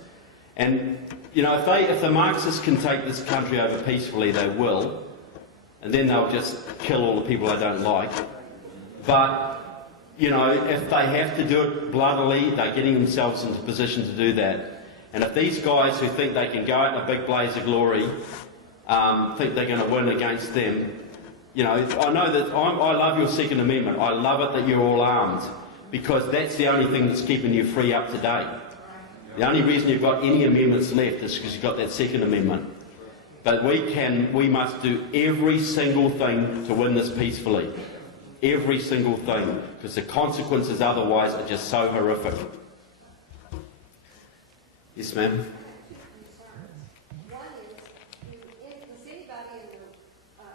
And you know, if the Marxists can take this country over peacefully, they will, and then they'll just kill all the people they don't like. But, you know, if they have to do it bloodily, they're getting themselves into position to do that. And if these guys who think they can go out in a big blaze of glory think they're going to win against them, you know, I know that I love your Second Amendment. I love it that you're all armed, because that's the only thing that's keeping you free up to date. The only reason you've got any amendments left is because you've got that Second Amendment. But we must do every single thing to win this peacefully. Every single thing. Because the consequences otherwise are just so horrific. Yes, ma'am? One is anybody in the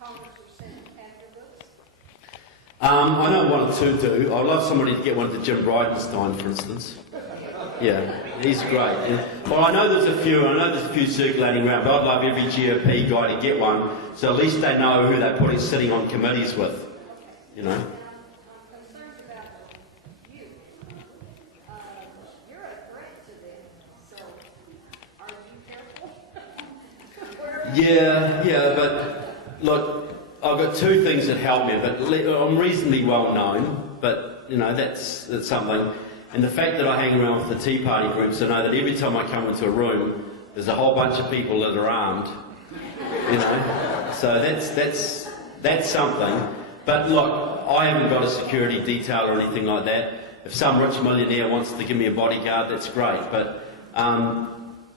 Congress or Senate have your books? I know one or two do. I'd love somebody to get one to Jim Bridenstine, for instance. Yeah, he's great. Well, I know there's a few circulating around, but I'd love every GOP guy to get one, so at least they know who they're putting sitting on committees with, you know. I'm concerned about you. You're a threat to them, so are you careful? Yeah, but look, I've got two things that help me, but I'm reasonably well known, but, you know, that's something. And the fact that I hang around with the Tea Party groups, I know that every time I come into a room, there's a whole bunch of people that are armed. You know, so that's something. But look, I haven't got a security detail or anything like that. If some rich millionaire wants to give me a bodyguard, that's great. But I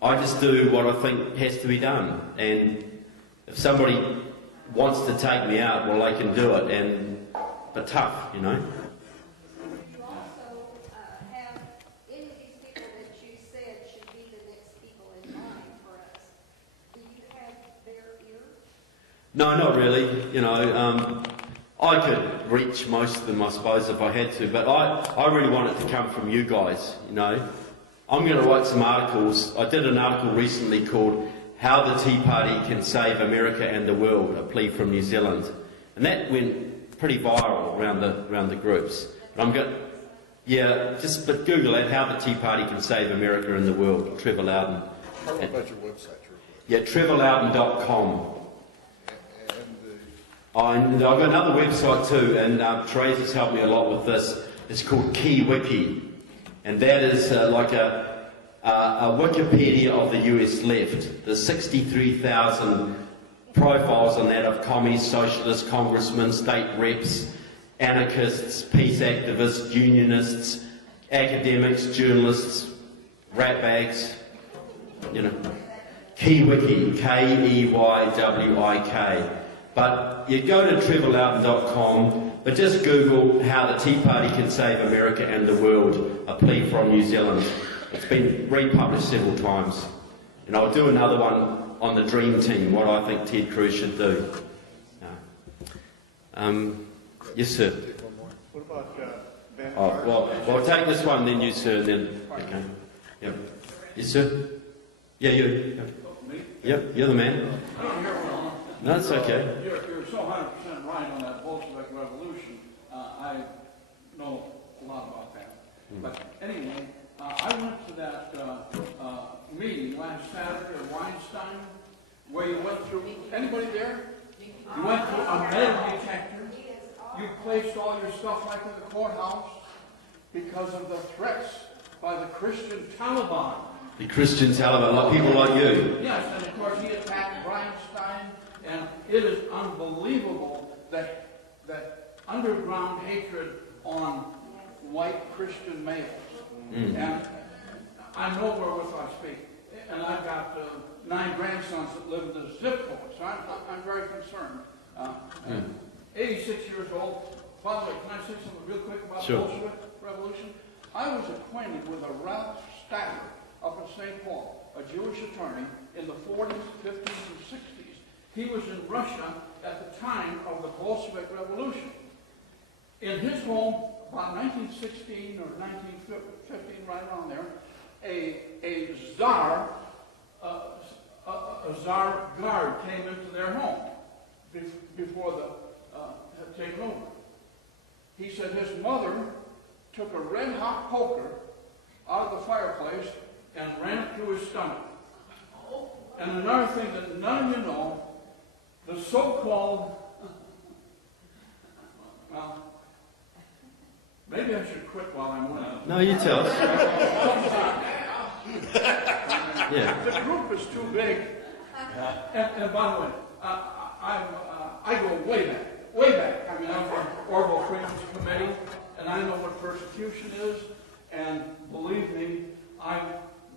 just do what I think has to be done. And if somebody wants to take me out, well, they can do it. But tough, you know. You also have any of these people that you said should be the next people in line for us. Do you have their ear? No, not really. You know, I could reach most of them, I suppose, if I had to. But I really want it to come from you guys, you know. I'm going to write some articles. I did an article recently called How the Tea Party Can Save America and the World, a plea from New Zealand. And that went pretty viral around the groups. But I'm going, but Google that, How the Tea Party Can Save America and the World, Trevor Loudon. Tell me about your website, real quick. Yeah, trevorloudon.com. And I've got another website too, and Teresa's helped me a lot with this. It's called KeyWiki, and that is like a Wikipedia of the US left. There's 63,000 profiles on that of commies, socialists, congressmen, state reps, anarchists, peace activists, unionists, academics, journalists, ratbags, you know. KeyWiki, Keywik. But you go to trevorloudon.com, but just Google How the Tea Party Can Save America and the World, a plea from New Zealand. It's been republished several times. And I'll do another one on the Dream Team, what I think Ted Cruz should do. Yes, sir. What about Ben Oh, Carson? well, take this one, then you, sir, then... Okay. Yep. Yes, sir? Yeah, you. Yep, you're the man. No, it's okay. You're so 100% right on that Bolshevik Revolution. I know a lot about that. But anyway, I went to that meeting last Saturday at Weinstein, where you went through, anybody there? You went through a metal detector. You placed all your stuff like in the courthouse because of the threats by the Christian Taliban. The Christian Taliban, like people like you. Yes, and of course he attacked Weinstein. And it is unbelievable that underground hatred on white Christian males. And I know wherewith I speak. And I've got 9 grandsons that live in the zip code, so I'm very concerned. 86 years old. By the way, can I say something real quick about the Bolshevik Revolution? I was acquainted with a Ralph Stacker up in St. Paul, a Jewish attorney in the 40s, 50s, and 60s. He was in Russia at the time of the Bolshevik Revolution. In his home, about 1916 or 1915, right around there, a czar guard came into their home before had taken over. He said his mother took a red-hot poker out of the fireplace and ran it through his stomach. And another thing that none of you know, the so-called, well, maybe I should quit while I'm winning. No, you tell us. Yeah. The group is too big. And by the way, I go way back. I mean, I'm from Orville Freedom's Committee, and I know what persecution is. And believe me, I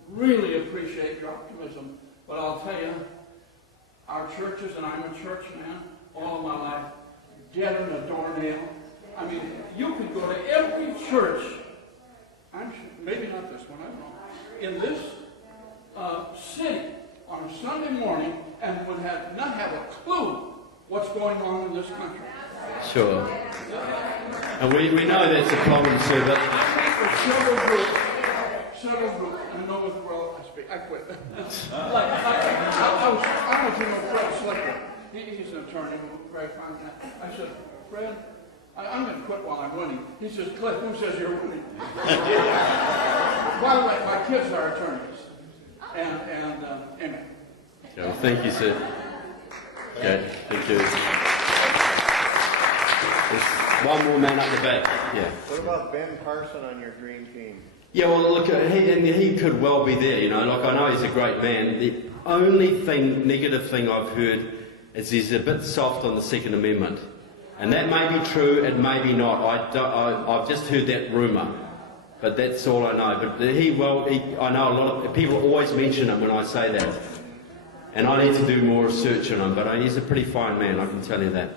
really appreciate your optimism. But I'll tell you, our churches, and I'm a church man all of my life, dead in a doornail. I mean, you could go to every church, maybe not this one, I don't know, in this city on a Sunday morning and would not have a clue what's going on in this country. Sure. And we know that's a problem, sir, but... Several groups, and I know with the world I speak. I quit. I was in with Fred Slicker. He's an attorney, very fine guy. I said, Fred, I'm going to quit while I'm winning. He says, Cliff, who says you're winning? By the way, my kids are attorneys. And anyway. Well, thank you, sir. Okay, thank you. There's one more man up the back. Yeah. What about Ben Carson on your dream team? Yeah, well, look, he could well be there, you know. Like, I know he's a great man. The only negative thing I've heard is he's a bit soft on the Second Amendment. And that may be true, it may be not. I've just heard that rumour, but that's all I know. But I know a lot of people always mention him when I say that. And I need to do more research on him, but he's a pretty fine man, I can tell you that.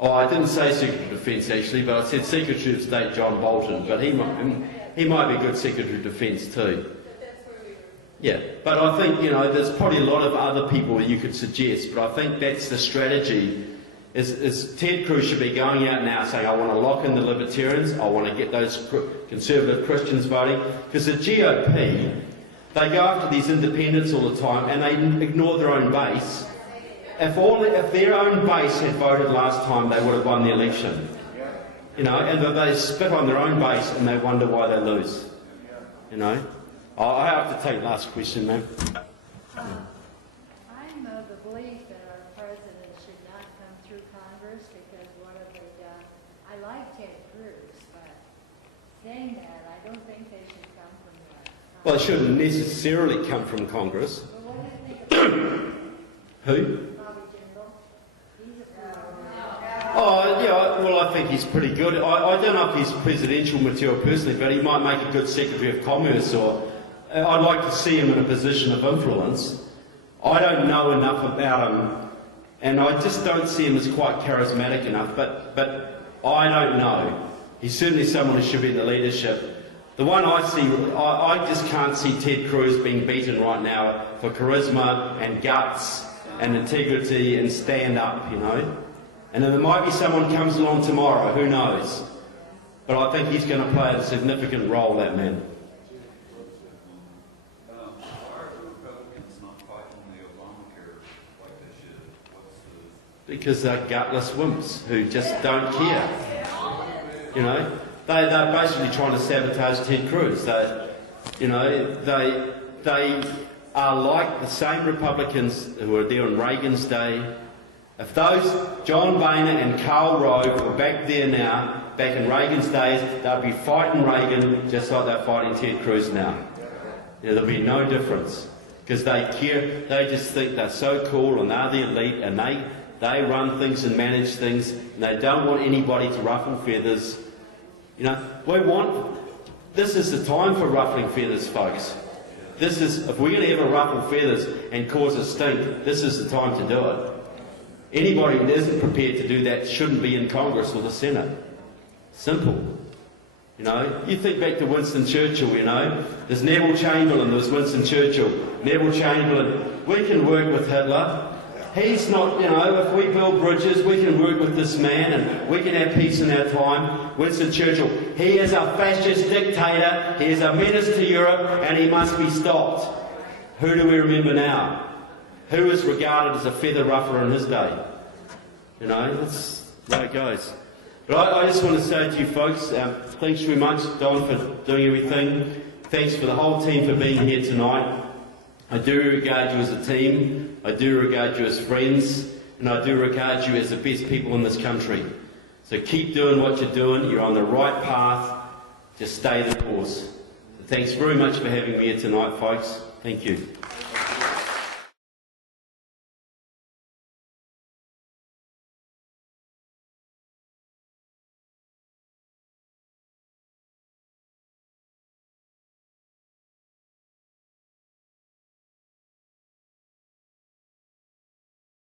Oh, I didn't say Secretary of Defence actually, but I said Secretary of State John Bolton, but he might be a good Secretary of Defence too. Yeah, but I think, you know, there's probably a lot of other people you could suggest, but I think that's the strategy. Is Ted Cruz should be going out now saying, I want to lock in the Libertarians, I want to get those conservative Christians voting, because the GOP, they go after these independents all the time and they ignore their own base. If their own base had voted last time, they would have won the election. You know, and they spit on their own base and they wonder why they lose. You know? I have to take the last question, ma'am. I'm of the belief that our president should not come through Congress because what have they done? I like Ted Cruz, but saying that, I don't think they should come from Congress. Well, it shouldn't necessarily come from Congress. But what do you think of Who? Oh, yeah, well, I think he's pretty good. I don't know if he's presidential material personally, but he might make a good Secretary of Commerce, or I'd like to see him in a position of influence. I don't know enough about him, and I just don't see him as quite charismatic enough, but I don't know. He's certainly someone who should be in the leadership. The one I see, I just can't see Ted Cruz being beaten right now for charisma and guts and integrity and stand up, you know. And then there might be someone comes along tomorrow, who knows. But I think he's going to play a significant role, that man. Why are the Republicans not fighting the Obamacare like they should? Because they're gutless wimps who just don't care. You know, they're basically trying to sabotage Ted Cruz. They are like the same Republicans who were there in Reagan's day. If those John Boehner and Karl Rove were back there now, back in Reagan's days, they'd be fighting Reagan just like they're fighting Ted Cruz now. There'll be no difference because they care. They just think they're so cool and they're the elite and they run things and manage things and they don't want anybody to ruffle feathers. You know, this is the time for ruffling feathers, folks. If we're going to ever ruffle feathers and cause a stink, this is the time to do it. Anybody who isn't prepared to do that shouldn't be in Congress or the Senate. Simple. You know, you think back to Winston Churchill, you know. There's Neville Chamberlain, there's Winston Churchill. Neville Chamberlain, we can work with Hitler. He's not, you know, if we build bridges, we can work with this man and we can have peace in our time. Winston Churchill, he is a fascist dictator, he is a menace to Europe and he must be stopped. Who do we remember now? Who is regarded as a feather ruffler in his day? You know, that's the way it goes. But I just want to say to you folks, thanks very much, Don, for doing everything. Thanks for the whole team for being here tonight. I do regard you as a team. I do regard you as friends. And I do regard you as the best people in this country. So keep doing what you're doing. You're on the right path. Just stay the course. So thanks very much for having me here tonight, folks. Thank you.